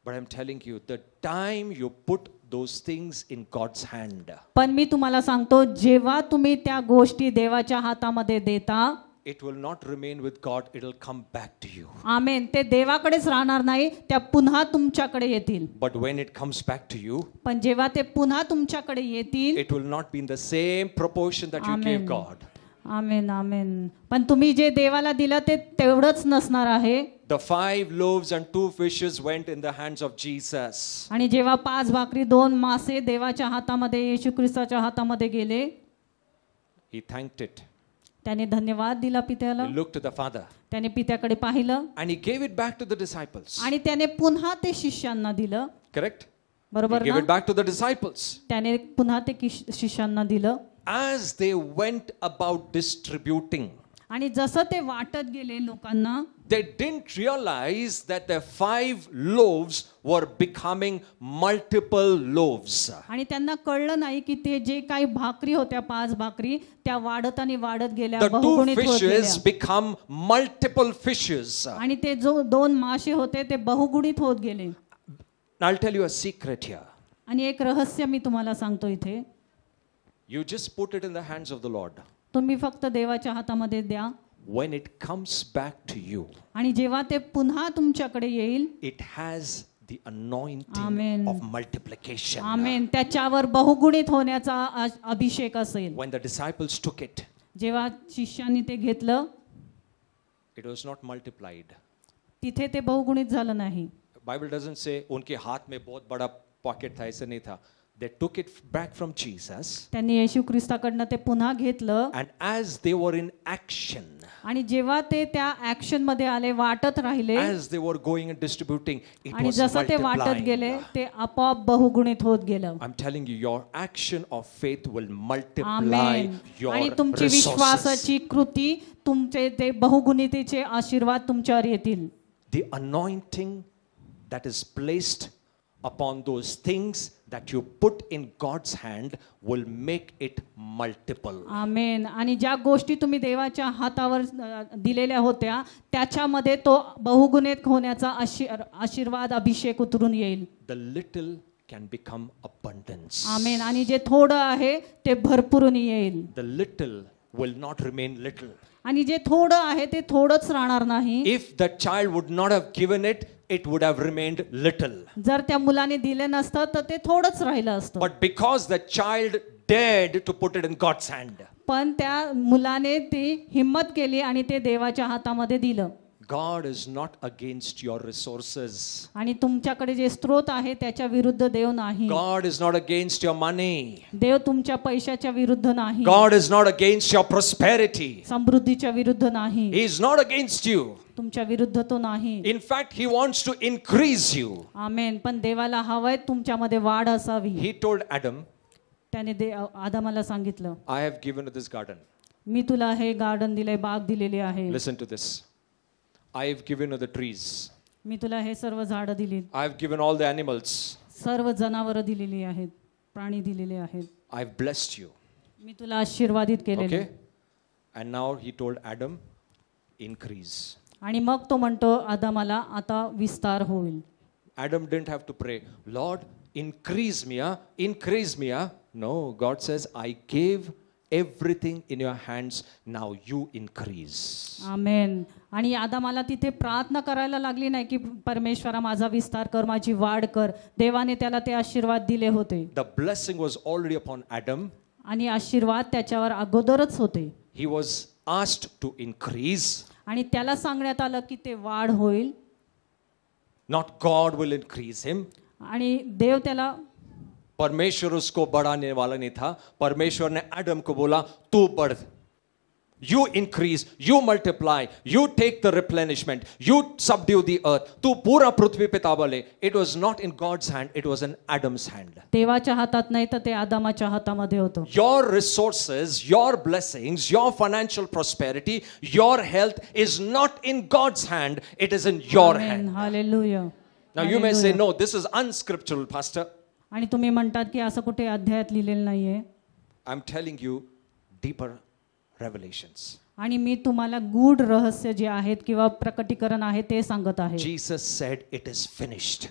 But I'm telling you, the time you put those things in God's hand, पण मी तुम्हाला सांगतो जेव्हा तुम्ही त्या गोष्टी देवाच्या हातामध्ये देता, it will not remain with God, it will come back to you. आमेन. ते देवाकडेच राहणार नाही, त्या पुन्हा तुमच्याकडे येतील. But when it comes back to you, पण जेव्हा ते पुन्हा तुमच्याकडे येतील, it will not be in the same proportion that you gave God. आमेन, आमेन. पण तुम्ही जे देवाला दिलं ते तेवढंच नसणार आहे. The 5 loaves and 2 fishes went in the hands of Jesus. आणि जेव्हा 5 भाकरी 2 मासे देवाच्या हातामध्ये, येशू ख्रिस्ताच्या हातामध्ये गेले, He thanked it. त्याने धन्यवाद दिला पित्याला. He looked to the Father. त्याने पित्याकडे पाहिलं And he gave it back to the disciples. आणि त्याने पुन्हा ते शिष्यांना दिलं. Correct? बरोबर He gave ना? it back to the disciples. त्याने पुन्हा ते शिष्यांना दिलं. As they went about distributing, आणि जसं ते वाटत गेले लोकांना, they didn't realize that the 5 loaves were becoming multiple loaves. आणि त्यांना कळलं नाही की ते जे काही भाकरी होत्या 5 भाकरी त्या वाढत आणि वाढत गेल्या, The 2 बहुगुणित होत fishes गेल्या. become multiple fishes. आणि ते जो 2 मासे होते ते बहुगुणित होत गेले. Now I'll tell you a secret here. आणि एक रहस्य मी तुम्हाला सांगतो इथे. You just put it in the hands of the Lord. तुम्ही फक्त देवाच्या हातामध्ये द्या. When it comes back to you, आणि जेव्हा ते पुन्हा तुमच्याकडे येईल, it has the anointing Amen. of multiplication. आमेन, त्याच्यावर बहुगुणित होण्याचा अभिषेक असेल. When the disciples took it, जेव्हा शिष्यांनी ते घेतलं, it was not multiplied. तिथे ते बहुगुणित झालं नाही. Bible doesn't say उनके हाथ में बहुत बड़ा पॉकेट था, ऐसा नहीं था. They took it back from Jesus. त्यांनी येशू ख्रिस्ताकडनं ते पुन्हा घेतलं. And as they were in action, आणि जेव्हा ते त्या ऍक्शन मध्ये आले, वाटत राहिले, as they were going and distributing, it आणि was जसं ते वाटत गेले multiplying. ते आपोआप बहुगुणित होत गेलं. I'm telling you, your action of faith will multiply amen. your आणि तुमची resources. विश्वासाची कृती, तुमचे ते बहुगुणितेचे आशीर्वाद तुमच्यावर येतील. The anointing that is placed upon those things that you put in God's hand will make it multiple. आमेन. आणि ज्या गोष्टी तुम्ही देवाच्या हातावर दिलेल्या होत्या त्याच्यामध्ये तो बहुगुणित होण्याचा आशीर्वाद अभिषेक उतरून येईल. The little can become abundance. आमेन. आणि जे थोडं आहे ते भरपूरून येईल. The little will not remain little. आणि जे थोडं आहे ते थोडंच राहणार नाही. If the child would not have given it, it would have remained little. जर त्या मुलाने दिले नसतं तर ते थोडंच राहिलं असतं. But because the child dared to put it in God's hand, पण त्या मुलाने ती हिम्मत केली आणि ते देवाच्या हातामध्ये दिलं. God is not against your resources. आणि तुमच्याकडे जे स्त्रोत आहे त्याच्या विरुद्ध देव नाही. God is not against your money. देव तुमच्या पैशाच्या विरुद्ध नाही. God is not against your prosperity. समृद्धीच्या विरुद्ध नाही. He is not against you. तुमच्या विरुद्ध तो नाही. In fact, he wants to increase you. आमेन. पण देवाला हवंय तुमच्यामध्ये वाढ असावी. He told Adam, त्याने आदामाला सांगितलं, I have given you this garden. मी तुला हे गार्डन दिलंय, बाग दिलेली आहे. Listen to this. I have given you the trees. मी तुला हे सर्व झाडं दिली, I have given all the animals. सर्व जनावरं दिलेली आहेत, प्राणी दिलेले आहेत. I have blessed you. मी तुला आशीर्वादित केलेले. Okay? And now he told Adam, increase. आणि मग तो म्हणतो आदामाला आता विस्तार होईल. Adam didn't have to pray, Lord, increase me, increase me. No, God says, I gave everything in your hands, now you increase. आमेन. आणि आदामाला तिथे प्रार्थना करायला लागली नाही की परमेश्वरा माझा विस्तार कर, माझी वाढ कर. देवाने त्याला ते आशीर्वाद दिले होते. The blessing was already upon Adam. आणि आशीर्वाद त्याच्यावर अगोदरच होते. He was asked to increase. आणि त्याला सांगण्यात आलं की ते वाढ होईल. Not God will increase him. आणि देव त्याला, परमेश्वर उसको बढ़ाने वाला नहीं था. परमेश्वर ने एडम को बोला, तू बढ़. You increase, you multiply, you take the replenishment, you subdue the earth. तू पूरा पृथ्वी पे ताबा ले. It was not in God's hand, it was in Adam's hand. देवाच्या हातात नाही तर ते आदामाच्या हातामध्ये होतं. Your resources, your blessings, your financial prosperity, your health is not in God's hand, it is in your hand. Hallelujah. Now you may say, no, this is unscriptural, Pastor. आणि तुम्ही म्हणतात की असं कुठे अध्यायात लिहिलेलं नाहीये. I'm telling you deeper revelations. आणि मी तुम्हाला गूढ रहस्य जे आहेत किंवा प्रकटीकरण आहे ते सांगत आहे. Jesus said, it is finished.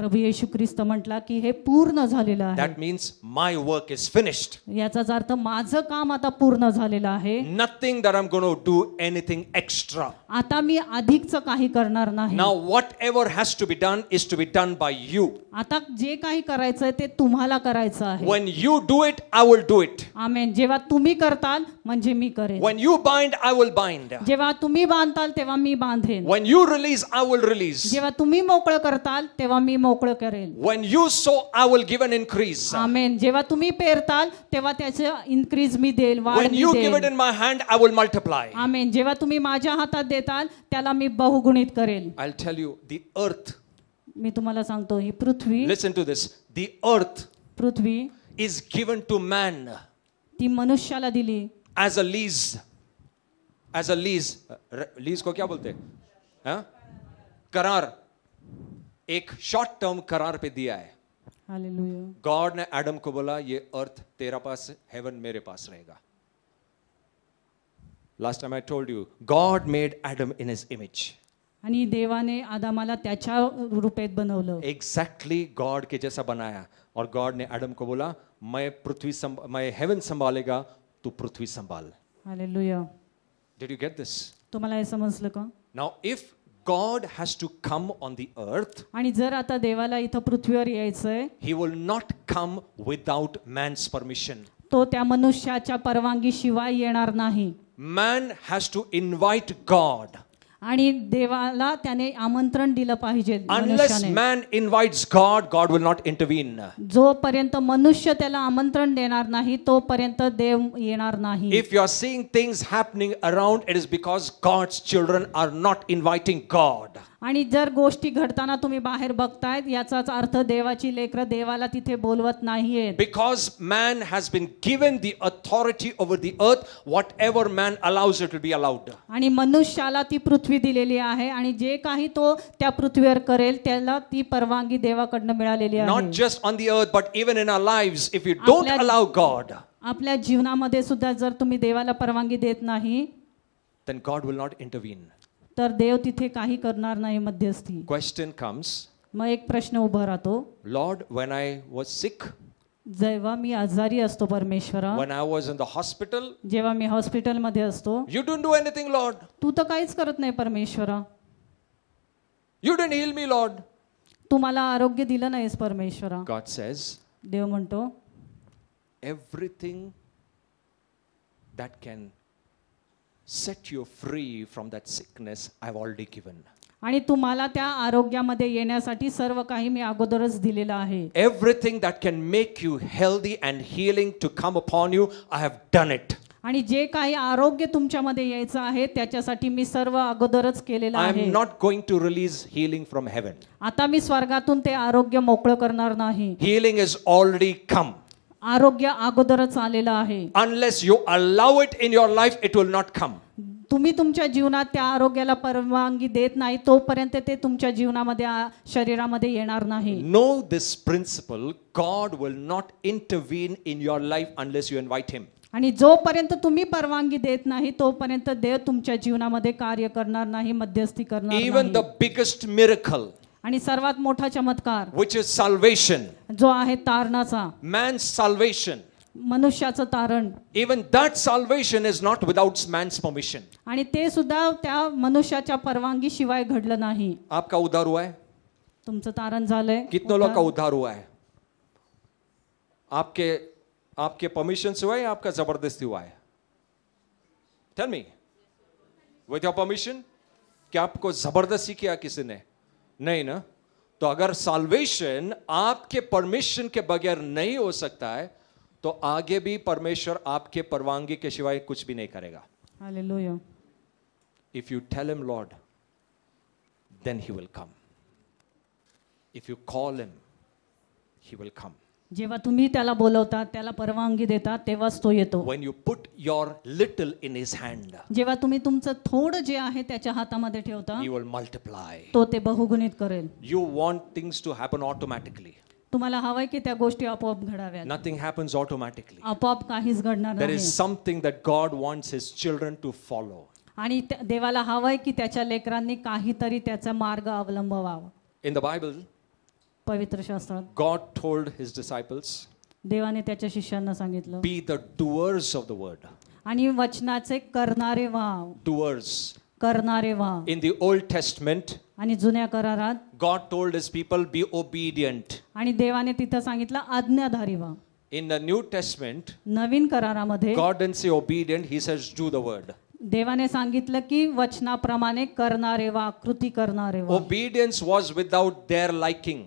प्रभू येशू ख्रिस्त म्हटला की हे पूर्ण झालेलं आहे. That means my work is finished. याचाच अर्थ माझं काम आता पूर्ण झालेलं आहे. Nothing that I'm going to do anything extra. आता मी अधिकचं काही करणार नाही. Now whatever has to be done is to be done by you. आता जे काही करायचंय ते तुम्हाला करायचं आहे. When you do it, I will do it. आमेन. जेव्हा तुम्ही करताल म्हणजे मी करेन. When you bind, I will bind. जेव्हा तुम्ही बांधताल तेव्हा मी बांधेन. When you release, I will release. जेव्हा तुम्ही मोकळं करताल तेव्हा मी मोकळं करेन. When you sow, I will give an increase. आमेन. जेव्हा तुम्ही पेरताल तेव्हा त्याचं इन्क्रीज मी देईल, वाढ When me you give it देईल. in my hand, I will multiply. आमेन. जेव्हा तुम्ही माझ्या हातात देताल त्याला मी बहुगुणित करेल. I'll tell you, the earth, मी तुम्हाला सांगतो ही पृथ्वी listen to this, the earth Prithvi is given to man ती मनुष्याला दिली as a lease. As a lease. Lease को क्या बोलते हैं? हाँ? करार. एक शॉर्ट टर्म करार पे दिया है. हालेलुया. गॉड ने एडम को बोला ये अर्थ तेरा पास है, हेवन मेरे पास रहेगा. Last time I told you, God made Adam in his image. आणि देवाने आदामाला त्याच्या रूपेत बनवलं. एग्जैक्टली गॉड के जैसा बनाया. और गॉड ने एडम को बोला मैं हेवन संभालेगा, तू पृथ्वी संभाल. Hallelujah. Did you get this? तुम्हाला हे समजलं का? Now if God has to come on the earth, आणि जर आता देवाला इथं पृथ्वीवर यायचंय, he will not come without man's permission. तो त्या मनुष्याच्या परवानगी शिवाय येणार नाही. Man has to invite God. आणि देवाला त्याने आमंत्रण दिलं पाहिजे. Unless मनुष्याने man invites God, God will not intervene. जोपर्यंत मनुष्य त्याला आमंत्रण देणार नाही तोपर्यंत देव येणार नाही. If you are seeing things happening around, it is because God's children are not inviting God. आणि जर गोष्टी घडताना तुम्ही बाहेर बघतायत याचाच अर्थ देवाची लेकरं देवाला तिथे बोलवत नाहीयेत. Because man has been given the authority over the earth, whatever man allows it will be allowed. आणि मनुष्याला ती पृथ्वी दिलेली आहे आणि जे काही तो त्या पृथ्वीवर करेल त्याला ती परवानगी देवाकडनं मिळालेली आहे. Not just on the earth, but even in our lives, if you don't allow God, आपल्या जीवनामध्ये सुद्धा जर तुम्ही देवाला परवानगी देत नाही, then God will not intervene. तर देव तिथे काही करणार नाही मध्यस्थी. Question comes, मग एक प्रश्न उभा राहतो, Lord, when I was sick, जेव्हा मी आजारी असतो परमेश्वरा, when I was in the hospital, जेव्हा मी हॉस्पिटलमध्ये असतो, you didn't do anything, Lord. तू तर काहीच करत नाही परमेश्वरा. You didn't heal me, Lord. तू मला आरोग्य दिलं नाहीस परमेश्वरा. God says, देव म्हणतो, everything that can set you free from that sickness, I've already given. आणि तुम्हाला त्या आरोग्यामध्ये येण्यासाठी सर्व काही मी अगोदरच दिलेलं आहे. Everything that can make you healthy and healing to come upon you, I have done it. आणि जे काही आरोग्य तुमच्यामध्ये यायचं आहे त्याच्यासाठी मी सर्व अगोदरच केलेलं I आहे. am not going to release healing from heaven. आता मी स्वर्गातून ते आरोग्य मोकळं करणार नाही. Healing has already come. आरोग्य अगोदरच आलेलं आहे. Unless you allow it in your life, it will not come. तुम्ही तुमच्या जीवनात त्या आरोग्याला परवानगी देत नाही तोपर्यंत ते तुमच्या जीवनामध्ये शरीरामध्ये येणार नाही. Know this principle, God will not intervene in your life unless you invite him. आणि जोपर्यंत तुम्ही परवानगी देत नाही तोपर्यंत देव तुमच्या जीवनामध्ये कार्य करणार नाही, मध्यस्थी करणार Even the नाही. biggest miracle, आणि सर्वात मोठा चमत्कार which is salvation, जो आहे तारणाचा, man's salvation, मनुष्याचं तारण, even that salvation is not without man's permission. आणि ते सुद्धा त्या मनुष्याच्या परवानगी शिवाय घडलं नाही. आपका उद्धार हुआ है? तुमचं तारण झालंय? कितने लोग का उद्धार हुआ है? आपके परमिशन से हुआ है या आपका जबरदस्ती हुआ है? Tell me. With your permission? क्या आपको जबरदस्ती किया किसी ने? नहीं ना? तो अगर salvation आपके परमिशन के बगैर नहीं हो सकता है तो आगे भी परमेश्वर आपके परवानगी के सिवाय कुछ भी नहीं करेगा. Hallelujah. If you tell him, Lord, then he will come. If you call him, he will come. जेव्हा तुम्ही त्याला बोलवता, त्याला परवानगी देता, तेव्हाच तो येतो. When you put your little in his hand, जेव्हा तुम्ही तुमचं थोडं जे आहे त्याच्या हातामध्ये ठेवता, he will multiply. तो ते बहुगुणित करेल. You want things to happen automatically. तुम्हाला हवंय की त्या गोष्टी आपोआप घडाव्यात. Nothing happens automatically. आपोआप काहीच घडणार There नाही. is something that God wants his children to follow. आणि देवाला हवंय की त्याच्या लेकरांनी काहीतरी त्याचा मार्ग अवलंबवावा. In the Bible, पवित्र शास्त्रात God told his disciples, देवाने त्याच्या शिष्यांना सांगितलं be the doers of the word. आणि वचनाचे करणारे व्हा, Doers. करणारे व्हा. In the Old Testament, आणि जुन्या करारात God told his people, be obedient. आणि देवाने तिथं सांगितलं आज्ञाधारी व्हा. In the New Testament, नवीन करारामध्ये God didn't say obedient, he says do the word. देवाने सांगितलं की वचनाप्रमाणे करणारे व्हा, कृती करणारे व्हा. Obedience was without their liking.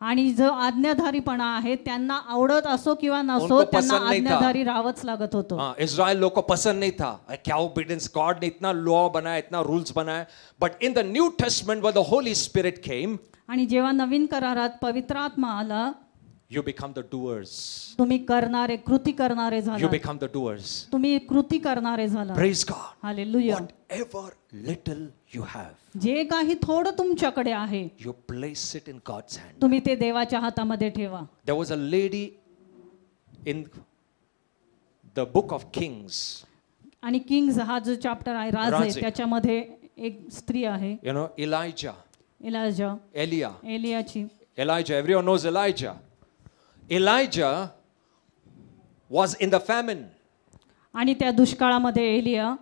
आणि जो आज्ञाधारीपणा आहे त्यांना आवडत असो किंवा नसो उनको त्यांना पसंद नहीं था. आज्ञाधारी राहावंच लागत होतं. हाँ, इज़राइल लोग को पसंद नहीं था. क्या obedience? God ने इतना law बनाया, इतना rules बनाया. But in the New Testament, where the Holy Spirit came, आणि जेव्हा नवीन करारात पवित्र आत्मा आला, you become the doers. तुम्ही करणारे, कृती करणारे You झाला. become the doers. तुम्ही कृती करणारे झाला. Praise God. Hallelujah. Whatever little you have, जे काही थोडं तुमच्याकडे आहे you place it in God's hand. तुम्ही ते देवाच्या हातामध्ये ठेवा. There was a lady in the book of Kings. आणि किंग्स हा जो चॅप्टर आहे राज आहे राजे. त्याच्यामध्ये एक स्त्री आहे You know, Elijah, Elia. एलियाची. Elijah, everyone knows Elijah. Elijah was in the famine. आणि त्या दुष्काळामध्ये Elia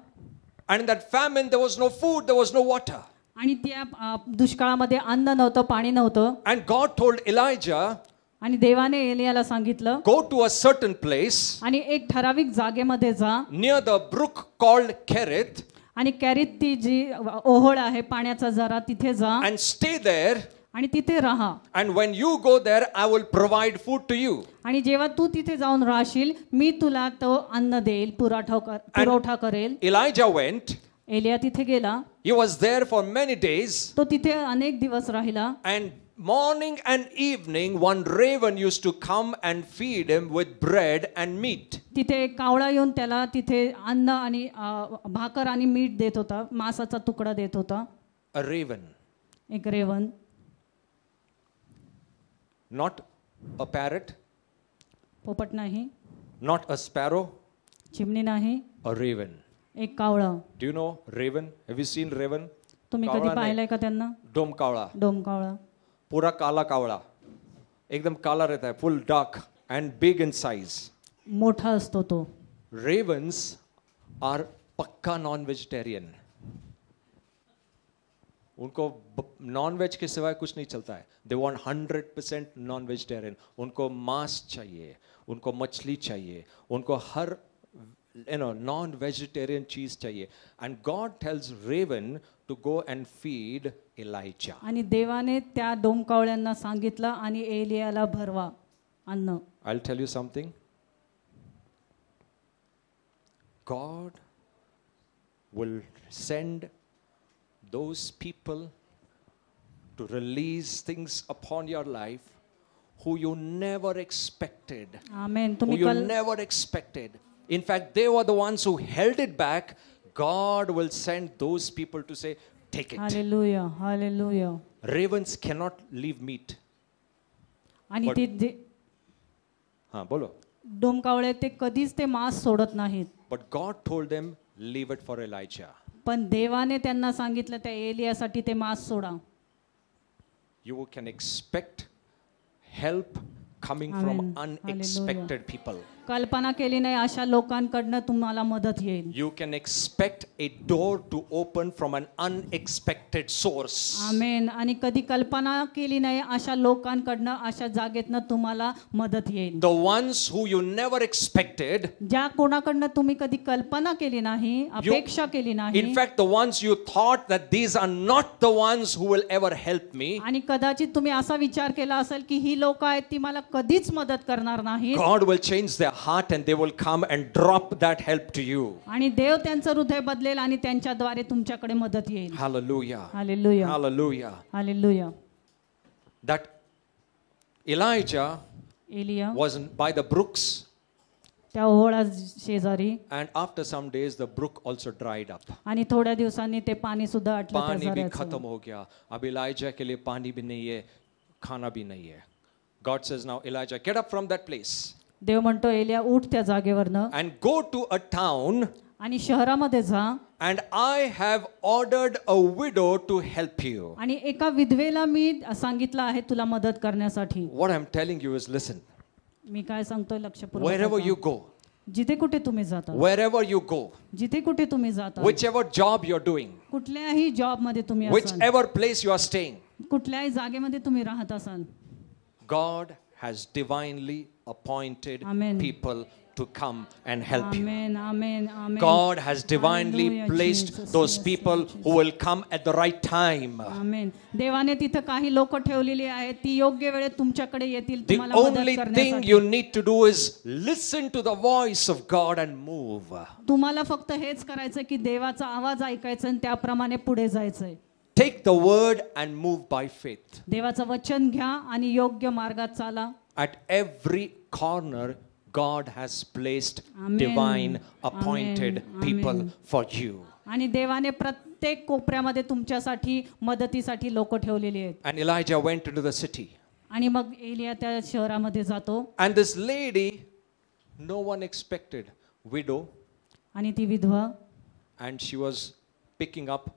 And in that famine, there was no food, there was no water. आणि त्या दुष्काळामध्ये अन्न नव्हतं, पाणी नव्हतं. And God told Elijah, आणि देवाने एलियाला सांगितलं go to a certain place आणि एक ठराविक जागेमध्ये जा near the brook called Kerith आणि कॅरीत ती जी ओहोळ आहे पाण्याचा जरा तिथे जा and stay there. आणि तिथे राहा. And when you go there, I will provide food to you. आणि जेव्हा तू तिथे जाऊन राहशील मी तुला तो अन्न देईल, पुरवठा करेल. Elijah went. एलिया तिथे गेला. He was there for many days. तो तिथे अनेक दिवस राहिला. And morning and evening, one raven used to come and feed him with bread and meat. तिथे एक कावळा येऊन त्याला तिथे अन्न आणि भाकर आणि मीठ देत होता, मांसाचा तुकडा देत होता. A raven. एक रेवन. Not a parrot, पोपट नाही, not a sparrow, चिमणी नाही, a raven. एक कावळा. Do you know raven? Have you seen raven? तुम्ही कधी पाहिलंय का त्यांना? डोम कावड़ा. डोम कावळा. पूरा काला कावड़ा. एकदम काला रहता है, full dark and big in size. मोठा असतो तो. Ravens are पक्का non-vegetarian. उनको नॉन-वेज के सिवाय कुछ नहीं चलता है. They want 100% non-vegetarian. उनको मांस चाहिए, उनको मछली चाहिए, उनको हर non-vegetarian चीज चाहिए. And God tells Raven to go and feed Elijah. आणि देवाने त्या डोमकावळ्यांना सांगितलं आणि एलियाला भरवा अन्न. I'll tell you something. God will send those people to release things upon your life who you never expected. Amen. Who तुम्ही you never expected. In fact, they were the ones who held it back. God will send those people to say, take it. Hallelujah, hallelujah. Ravens cannot leave meat. आणि ते हाँ बोलो. डोमकावळे ते कधीच ते मांस सोडत नाहीत. But God told them, leave it for Elijah. पण देवाने त्यांना सांगितलं त्या एलियासाठी ते मांस सोडा. You can expect help coming Amen. from unexpected people. कल्पना केली नाही अशा लोकांकडनं तुम्हाला मदत येईल. You can expect a door to open from an unexpected source. आमेन. आणि कधी कल्पना केली नाही अशा लोकांकडनं अशा जागेतनं तुम्हाला मदत येईल. The ones who you never expected. ज्या कोणाकडनं तुम्ही कधी कल्पना केली नाही, अपेक्षा केली नाही. In fact, the ones you thought that these are not the ones who will ever help me. आणि कदाचित तुम्ही असा विचार केला असेल की ही लोक आहेत ती मला कधीच मदत करणार नाही. God will change their heart and they will come and drop that help to you. आणि देव त्यांचं हृदय बदलेल आणि त्यांच्याद्वारे तुमच्याकडे मदत येईल. Hallelujah. Hallelujah. Hallelujah. Hallelujah. That Elijah Elia was by the brooks. त्या ओहोळा शेजारी. And after some days the brook also dried up. आणि थोड्या दिवसांनी ते पाणी सुद्धा आटलं त्या पानी भी झऱ्याचं. खत्म हो गया. अब Elijah के लिए पानी भी नहीं है, खाना भी नहीं है. God says now, Elijah, get up from that place देव म्हणतो एलिया उठ त्या जागेवरनं and go to a town आणि शहरामध्ये जा and I have ordered a widow to help you. आणि एका विधवेला मी सांगितलं आहे तुला मदत करण्यासाठी. What I'm telling you is, listen, मी काय सांगतोय लक्षपूर्वक wherever ऐका. you go, जिथे कुठे तुम्ही जाता, wherever you go, जिथे कुठे तुम्ही जाता, whichever job you're doing, कुठल्याही जॉब मध्ये तुम्ही असाल, whichever place you are staying, कुठल्याही जागेमध्ये तुम्ही राहत असाल, God has divinely appointed Amen. people to come and help you. Amen amen amen. God has divinely Hallelujah, placed Jesus. those Yes, people Lord who will come at the right time. आमेन. देवाने तिथं काही लोक ठेवलेली आहेत, ती योग्य वेळेत तुमच्याकडे येतील The तुम्हाला मदत only thing करण्यासाठी. you need to do is listen to the voice of God and move. तुम्हाला फक्त हेच करायचं की देवाचा आवाज ऐकायचा आणि त्याप्रमाणे पुढे जायचंय. Take the word and move by faith. देवाचं वचन घ्या आणि योग्य मार्गात चाला. At every corner, God has placed Amen. divine appointed Amen. people Amen. for you. आणि देवाने प्रत्येक कोपऱ्यामध्ये तुमच्यासाठी मदतीसाठी लोक ठेवलेली आहेत. And Elijah went into the city. आणि मग एलिया त्या शहरामध्ये जातो And this lady, no one expected, widow, आणि ती विधवा and she was picking up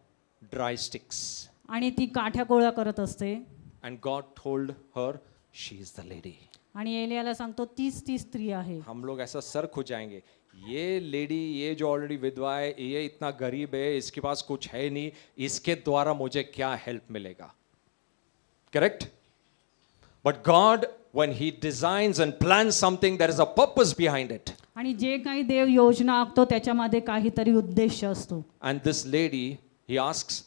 dry sticks. आणि ती काठ्या गोळा करत असते. And God told her, she is the lady. आणि एलियाला सांगतो तीच ती स्त्री आहे. हम लोग ऐसा सर खो जाएंगे, ये लेडी, ये जो ऑलरेडी विधवा है, ये इतना गरीब है, इसके पास कुछ है नहीं, इसके द्वारा मुझे क्या हेल्प मिलेगा? Correct? But God, when He designs and plans something, there is a purpose behind it. आणि जे काही देव योजना आखतो त्याच्यामध्ये काहीतरी उद्देश असतो. And this lady, he asks,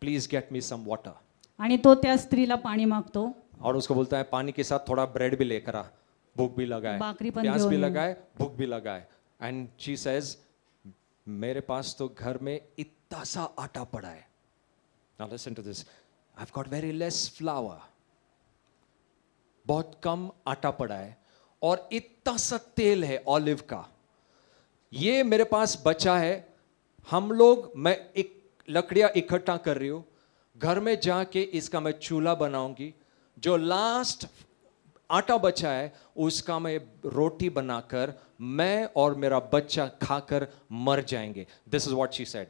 please get me some water. आणि तो त्या स्त्रीला पाणी मागतो. और उसको बोलता है पानी के साथ थोड़ा ब्रेड भी लेकर आ, भूख भी लगा है, बाकरी पण प्यास भी घेऊन ये. लगा है, भूख भी लगा है. And she says, मेरे पास तो घर में इतना सा आटा पड़ा है. Now listen to this. I've got very less flour. बहुत कम आटा पड़ा है और इतना सा तेल है ऑलिव का. ये मेरे पास बचा है. हम लोग, मैं एक लकड़ियां इकट्ठा कर रही हूं, घर में जाके इसका मैं चूल्हा बनाऊंगी. जो लास्ट आटा बचा है उसका मैं रोटी बनाकर मैं और मेरा बच्चा खाकर मर जाएंगे. दिस इज व्हाट शी सेड.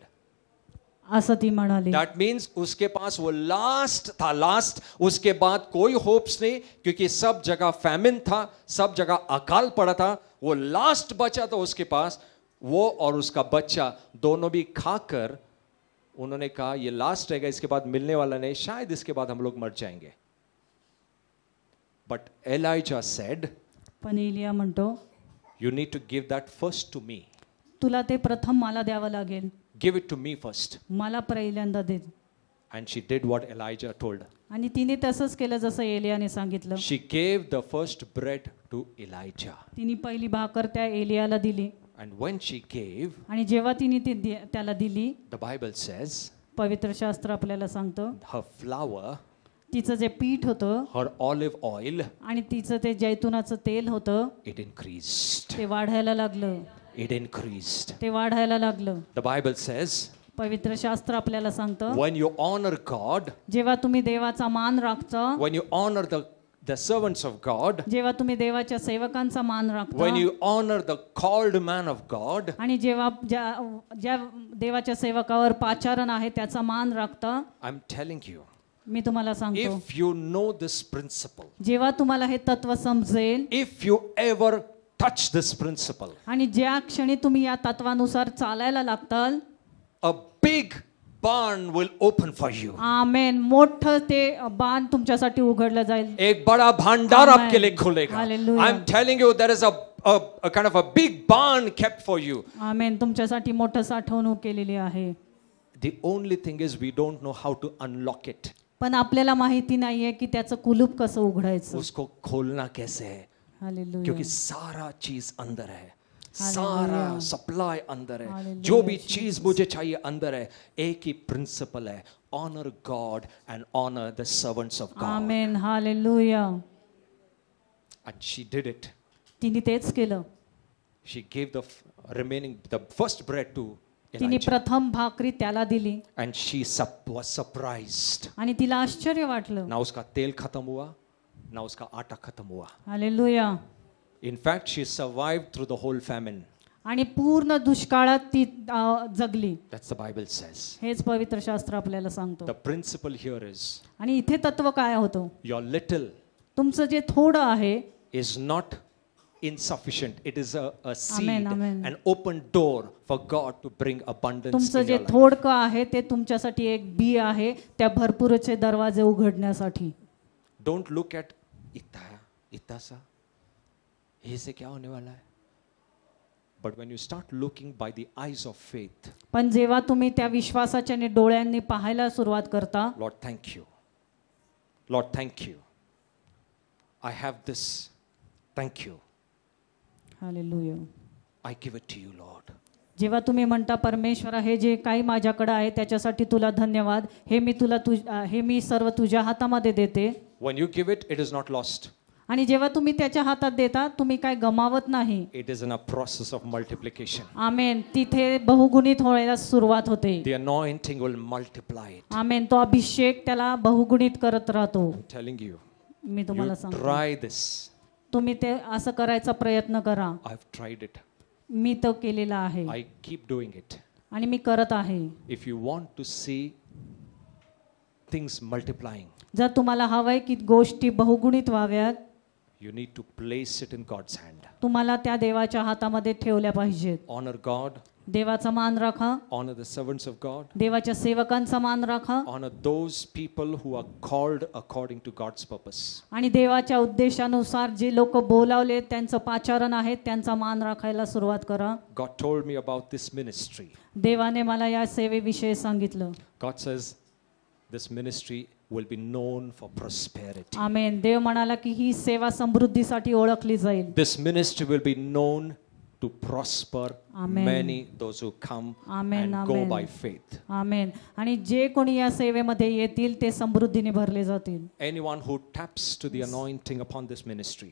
असं ती म्हणाली. दैट मीन्स उसके पास वो लास्ट था, लास्ट. उसके बाद कोई होप्स नहीं, क्योंकि सब जगह फैमिन था, सब जगह अकाल पड़ा था. वो लास्ट बचा था उसके पास. वो और उसका बच्चा दोनों भी खाकर उन्होंने कहा ये लास्ट रहेगा, इसके बाद मिलने वाला नहीं, शायद इसके बाद हम लोग मर जाएंगे. But Elijah said, पण एलिया म्हणतो you need to give that first to me. तुला ते प्रथम मला द्यावं लागेल, Give it to me first. मला पहिल्यांदा दे. And she did what Elijah told. आणि तिने तसंच केलं जसं एलियाने सांगितलं. She gave the first bread to Elijah. तिने पहिली भाकर त्या एलियाला दिली. And when she gave, आणि जेव्हा तिने ती त्याला दिली, the Bible says, पवित्र शास्त्र आपल्याला सांगतं her flour, तिचं जे पीठ होतं her olive oil, आणि तिचं ते जैतुनाचं तेल होतं it increased. ते वाढायला लागलं. It increased. ते वाढायला लागलं. The Bible says, पवित्र शास्त्र आपल्याला सांगतं when you honor God, जेव्हा तुम्ही देवाचा मान राखता, when you honor the servants of God, जेव्हा तुम्ही देवाच्या सेवकांचा मान राखता, when you honor the called man of God, आणि जेव्हा ज्या देवाच्या सेवकावर पाचारण आहे त्याचा मान राखता, I'm telling you, मी तुम्हाला सांगतो if you know this principle, जेव्हा तुम्हाला हे तत्व समजेल if you ever touch this principle, आणि ज्या क्षणी तुम्ही या तत्वानुसार चालायला लागताल, a big barn will open for you. आमेन. मोठं ते बाण तुमच्यासाठी उघडलं जाईल. एक बड़ा भंडार Amen. आपके लिए खुलेगा. Hallelujah. I'm telling you, there is a kind of a big barn kept for you. आमेन. तुमच्यासाठी मोठं साठवणूक केलेली आहे. The only thing is we don't know how to unlock it. पण आपल्याला माहिती नाहीये की त्याचं कुलूप कसं उघडायचं. उसको खोलना कैसे है, हालेलुया. क्योंकि सारा चीज अंदर है, सारा सप्लाई अंदर है, Hallelujah, जो भी चीज मुझे चाहिए अंदर है. एक ही प्रिंसिपल है, honor God and honor the servants of God. Amen. Hallelujah. And she did it. तिने तेच केलं. She gave the first bread to तिने Elijah. प्रथम भाकरी त्याला दिली And she was surprised. आणि तिला आश्चर्य वाटलं. ना उसका तेल खत्म हुआ, ना उसका आटा खत्म हुआ. Hallelujah. In fact, she survived through the whole famine. आणि पूर्ण दुष्काळात ती जगली. That's the Bible says. हेच पवित्र शास्त्र आपल्याला सांगतो. The principle here is आणि इथे तत्व काय होतं? your little तुमचं जे थोडं आहे is not insufficient. It is a seed, Amen, amen. an open door for God to bring abundance तुमचं in जे your life. थोडकं आहे ते तुमच्यासाठी एक बी आहे त्या भरपूरचे दरवाजे उघडण्यासाठी. Don't look at इतना सा, इससे क्या होने वाला है? But when you start looking by the eyes of faith, पण जेव्हा तुम्ही त्या विश्वासाच्या डोळ्यांनी पाहायला सुरुवात करता, Lord, thank you. Lord, thank you. I have this. Thank you. Hallelujah. I give it to you, Lord. जेव्हा तुम्ही म्हणता परमेश्वरा हे जे काही माझ्याकडे आहे त्याच्यासाठी तुला धन्यवाद, हे मी सर्व तुझ्या हातामध्ये देते. When you give it, it is not lost. आणि जेव्हा तुम्ही त्याच्या हातात देता तुम्ही काय गमावत नाही. It is in a process of multiplication. आमेन. तिथे बहुगुणित व्हायला सुरुवात होते. The anointing will multiply it. आमेन. तो अभिषेक त्याला बहुगुणित करत राहतो. I'm telling you. Me You तुम्हाला सांगतो. try this. तुम्ही ते असं करायचा प्रयत्न करा. I've tried it. मी तो केलेला आहे I keep doing it. आणि मी करत आहे. If you want to see things multiplying, जर तुम्हाला हवंय की गोष्टी बहुगुणित व्हाव्यात, you need to place it in God's hand. तुम्हाला त्या देवाच्या हातामध्ये ठेवल्या पाहिजेत. Honor God. देवाचा मान राखा. Honor the servants of God. देवाच्या सेवकांचा मान राखा. Honor those people who are called according to God's purpose. आणि देवाच्या उद्देशानुसार जे लोक बोलावले त्यांचं पाचारण आहे त्यांचा मान राखायला सुरुवात करा. God told me about this ministry. देवाने मला या सेवेविषयी सांगितलं. God says this ministry will be known for prosperity. आमेन. देव म्हणाला की ही सेवा समृद्धीसाठी ओळखली जाईल. This ministry will be known to prosper Amen. many those who come Amen, and go amen. by faith. आमेन. आणि जे कोणी या सेवेमध्ये येतील ते समृद्धीने भरले जातील. Anyone who taps to the anointing upon this ministry,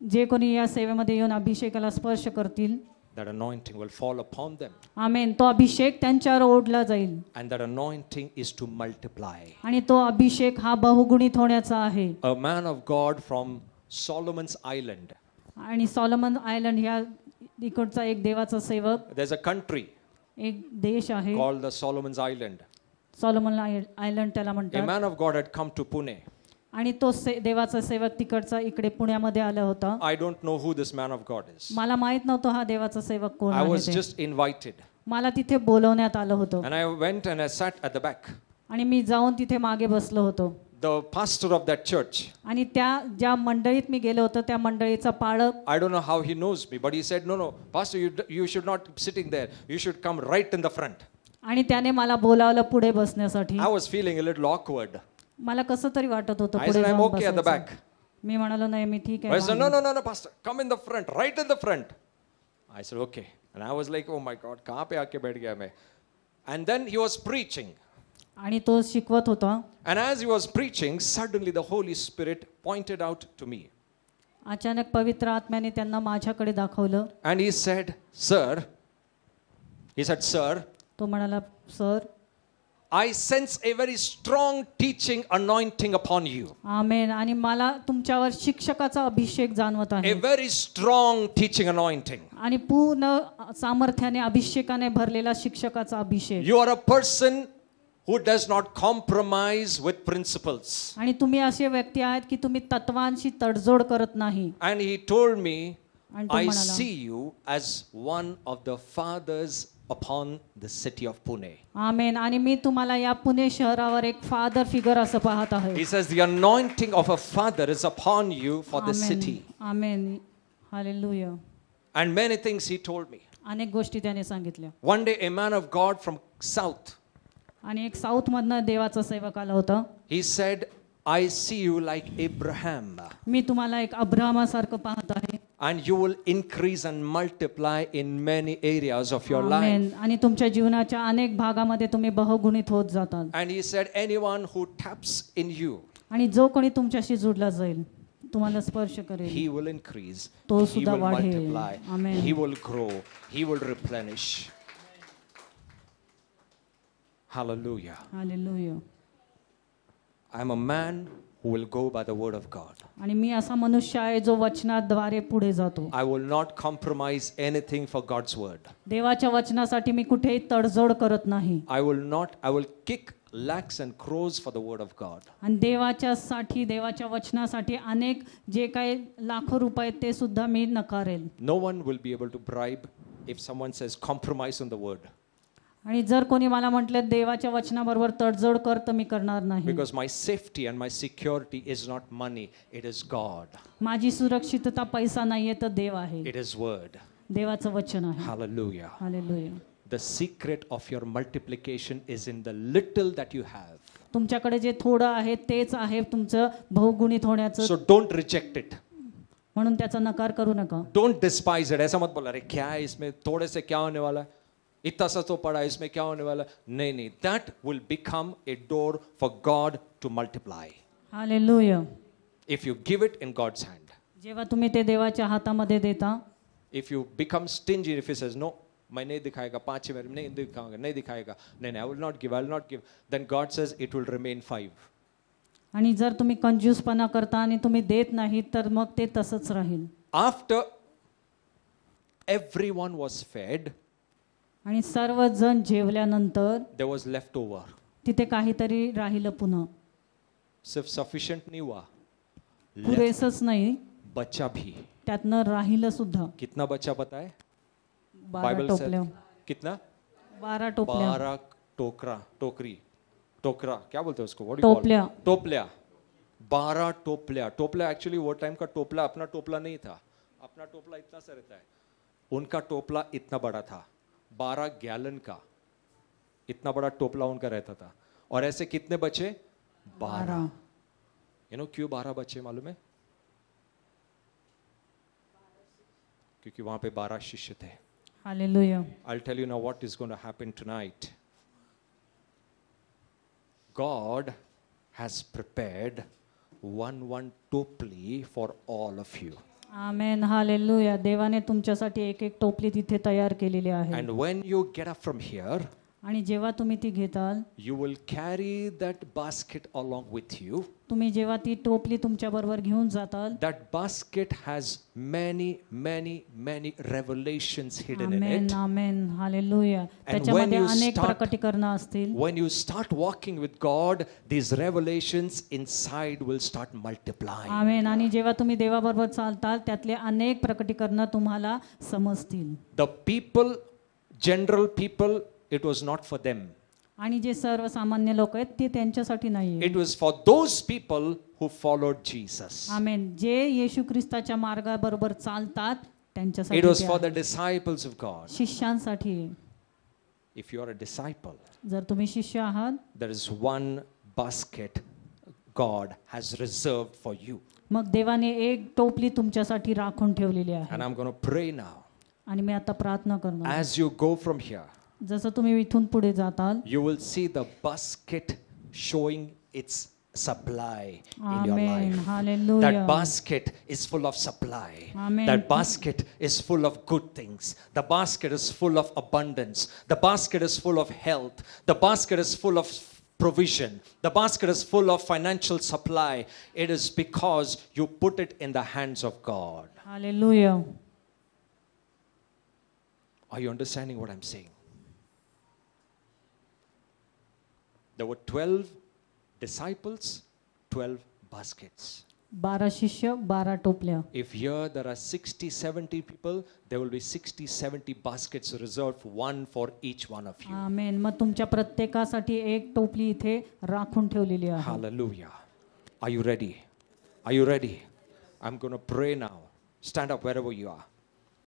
जे कोणी या सेवेमध्ये येऊन अभिषेकाला स्पर्श करतील, that anointing will fall upon them. आमेन. तो अभिषेक त्यांच्यावर ओढला जाईल. And that anointing is to multiply. आणि तो अभिषेक हा बहुगुणित होण्याचा आहे. A man of God from Solomon's Island. आणि सॉलोमन आयलंड ह्या इकडचा एक देवाचा सेवक, There's a country एक देश आहे called the Solomon's Island. Solomon island त्याला A म्हणतात. man of God had come to Pune. आणि तो देवाचा सेवक तिकडचा इकडे पुण्यामध्ये आला होता. I don't know who this man of God is. मला माहित नव्हतं हा देवाचा सेवक कोण I आहे was ते. just invited. मला तिथे बोलवण्यात आलं होतं And I went and I sat at the back. आणि मी जाऊन तिथे मागे बसलो होतो. The pastor of that church, आणि त्या ज्या मंडळीत मी गेलो होतो त्या मंडळीचा पाळक, I don't know how he knows me, but he said, no, pastor, you should not sitting there. You should come right in the front. आणि त्याने मला बोलावलं पुढे बसण्यासाठी. I was feeling a little awkward. मला कसं तरी वाटत होतं I पुढे said, I'm जाऊन okay at the बसायचं. back. मी म्हणालो नाही मी ठीक I आहे said, मागे. no, pastor, come in the front, right in the front. I said, okay. And I was like, oh my God, कहाँ पे आके बैठ गया मैं? And then he was preaching. आणि तो शिकवत होता. And as he was preaching, suddenly the Holy Spirit pointed out to me. अचानक पवित्र आत्म्याने त्यांना माझ्याकडे दाखवलं. And he said, sir, तो म्हणाला, sir, I sense a very strong teaching anointing upon you. आमेन. आणि मला तुमच्यावर शिक्षकाचा अभिषेक जाणवत A आहे. very strong teaching anointing. आणि पूर्ण सामर्थ्याने अभिषेकाने भरलेला शिक्षकाचा अभिषेक. You are a person who does not compromise with principles. आणि तुम्ही असे व्यक्ती आहेत की तुम्ही तत्वांशी तडजोड करत नाही. And he told me, आणि तो I म्हणाला, see you as one of the fathers upon the city of Pune. आमेन. आणि मी तुम्हाला या पुणे शहरावर एक फादर फिगर असं पाहत आहे. He says the anointing of a father is upon you for this amen. city. Amen. Hallelujah. And many things he told me. अनेक गोष्टी त्याने सांगितल्या. One day a man of God from south, आणि एक south मधनं देवाचा सेवक आला होता. he said, I see you like Abraham, मी तुम्हाला एक अब्राहमासारखं पाहत आहे. and you will increase and multiply in many areas of your life. आमेन. आणि तुमच्या जीवनाच्या अनेक भागामध्ये तुम्ही बहुगुणित होत जातात. And he said, anyone who taps in you, आणि जो कोणी तुमच्याशी जुडला जाईल, तुम्हाला स्पर्श करेल, he will increase, तो he सुद्धा will वाढेल. multiply, amen. he will grow, he will replenish. Hallelujah. Hallelujah. I'm a man who will go by the word of God. आणि मी असा मनुष्य आहे जो वचनाद्वारे पुढे जातो. I will not compromise anything for God's word. देवाच्या वचनासाठी मी कुठेही तडजोड करत नाही. I will kick lakhs and crores for the word of God. आणि देवाच्या वचनासाठी अनेक जे काही लाखो रुपये ते सुद्धा मी नकारेल. No one will be able to bribe if someone says compromise on the word. आणि जर कोणी मला म्हटले देवाच्या वचनाबरोबर तडजोड कर तर मी करणार नाही. Because my safety and my security is not money, it is God. माझी सुरक्षितता पैसा नाहीये तर देव आहे. It is word. देवाचं वचन आहे. Hallelujah. Hallelujah. The secret of your multiplication is in the little that you have. तुमच्याकडे जे थोडं आहे तेच आहे तुमचं बहुगुणित होण्याचं. So don't reject it. म्हणून त्याचा नकार करू नका. Don't despise it. ऐसा मत बोला अरे क्या है इसमें थोड़े से क्या होने वाला है, इतना सा तो पड़ा है इसमें क्या होने वाला है. नहीं, that will become a door for God to multiply. Hallelujah. If you give it in God's hand. जेव्हा तुम्ही ते देवाच्या हातामध्ये देता. If you become stingy, if he says no, मैं नहीं दिखाएगा 5 बार नहीं दिखाऊंगा, नहीं दिखाएगा, नहीं, I will not give, then God says it will remain 5. आणि जर तुम्ही कंजूसपणा करता आणि तुम्ही देत नाही तर मग ते तसंच राहील. After everyone was fed, आणि सर्वजण जेवल्यानंतर there was leftover. तिथे काहीतरी राहिलं पुन्हा. सिर्फ sufficient नहीं हुआ, पुरेसच नाही बचा भी. त्यातनं राहिलं सुद्धा. कितना बचा पता है? 12 टोपल्या. कितना? 12 टोपल्या. 12 टोकरा क्या बोलते हैं उसको? टोपल्या. टोपल्या. 12 टोपल्या. टोपल्या एक्चुअली वो टाइम का टोपला अपना टोपला नहीं था. अपना टोपला इतना सा रहता है, उनका टोपला इतना बड़ा था, 12 गैलन का इतना बड़ा टोपला उनका रहता था. और ऐसे कितने बचे? 12. यू नो क्यों 12 बचे मालूम है? क्योंकि वहां पे 12 शिष्य थे. Hallelujah. I'll tell you now what is going to happen tonight. God has prepared one topli for all of you. Amen. Hallelujah. देवाने तुमच्यासाठी एक एक टोपली तिथे तयार केलेली आहे. And when you get up from here, आणि जेव्हा तुम्ही ती घेताल, you will carry that basket along with you. तुम्ही जेव्हा ती टोपली तुमच्या बरोबर घेऊन जाताल, That basket has many revelations hidden in amen. it. Amen. Hallelujah. त्याच्यामध्ये अनेक प्रकटीकरण असतील. When you start walking with God, these revelations inside will start multiplying. आमेन. आणि जेव्हा तुम्ही देवाबरोबर चालताल त्यातले अनेक प्रकटीकरण तुम्हाला समजतील. The people, general people, it was not for them. आणि जे सर्वसामान्य लोक आहेत ते त्यांच्यासाठी नाहीये. It was for those people who followed Jesus. आमेन. जे येशू ख्रिस्ताच्या मार्गाबरोबर चालतात त्यांच्यासाठी. It was for the disciples of God. शिष्यांसाठी. If you are a disciple, जर तुम्ही शिष्य आहात, there is one basket God has reserved for you. मग देवाने एक टोपली तुमच्यासाठी राखून ठेवलेली आहे. And I'm going to pray now. आणि मी आता प्रार्थना करणार. As you go from here, जसं तुम्ही इथून पुढे जाताल, you will see the basket showing its supply in your amen. life. Hallelujah. That basket is full of supply. Amen. That basket is full of good things. The basket is full of abundance. The basket is full of health. The basket is full of provision. The basket is full of financial supply. It is because you put it in the hands of God. Hallelujah. Are you understanding what I'm saying? There were 12 disciples, 12 baskets. 12 शिष्य, 12 टोपल्या. If here there are 60-70 people, there will be 60-70 baskets reserved, one for each one of you. आमेन. मग तुमच्या प्रत्येकासाठी एक टोपली इथे राखून ठेवलेली आहे. Hallelujah. Are you ready? Are you ready? I'm going to pray now. Stand up wherever you are.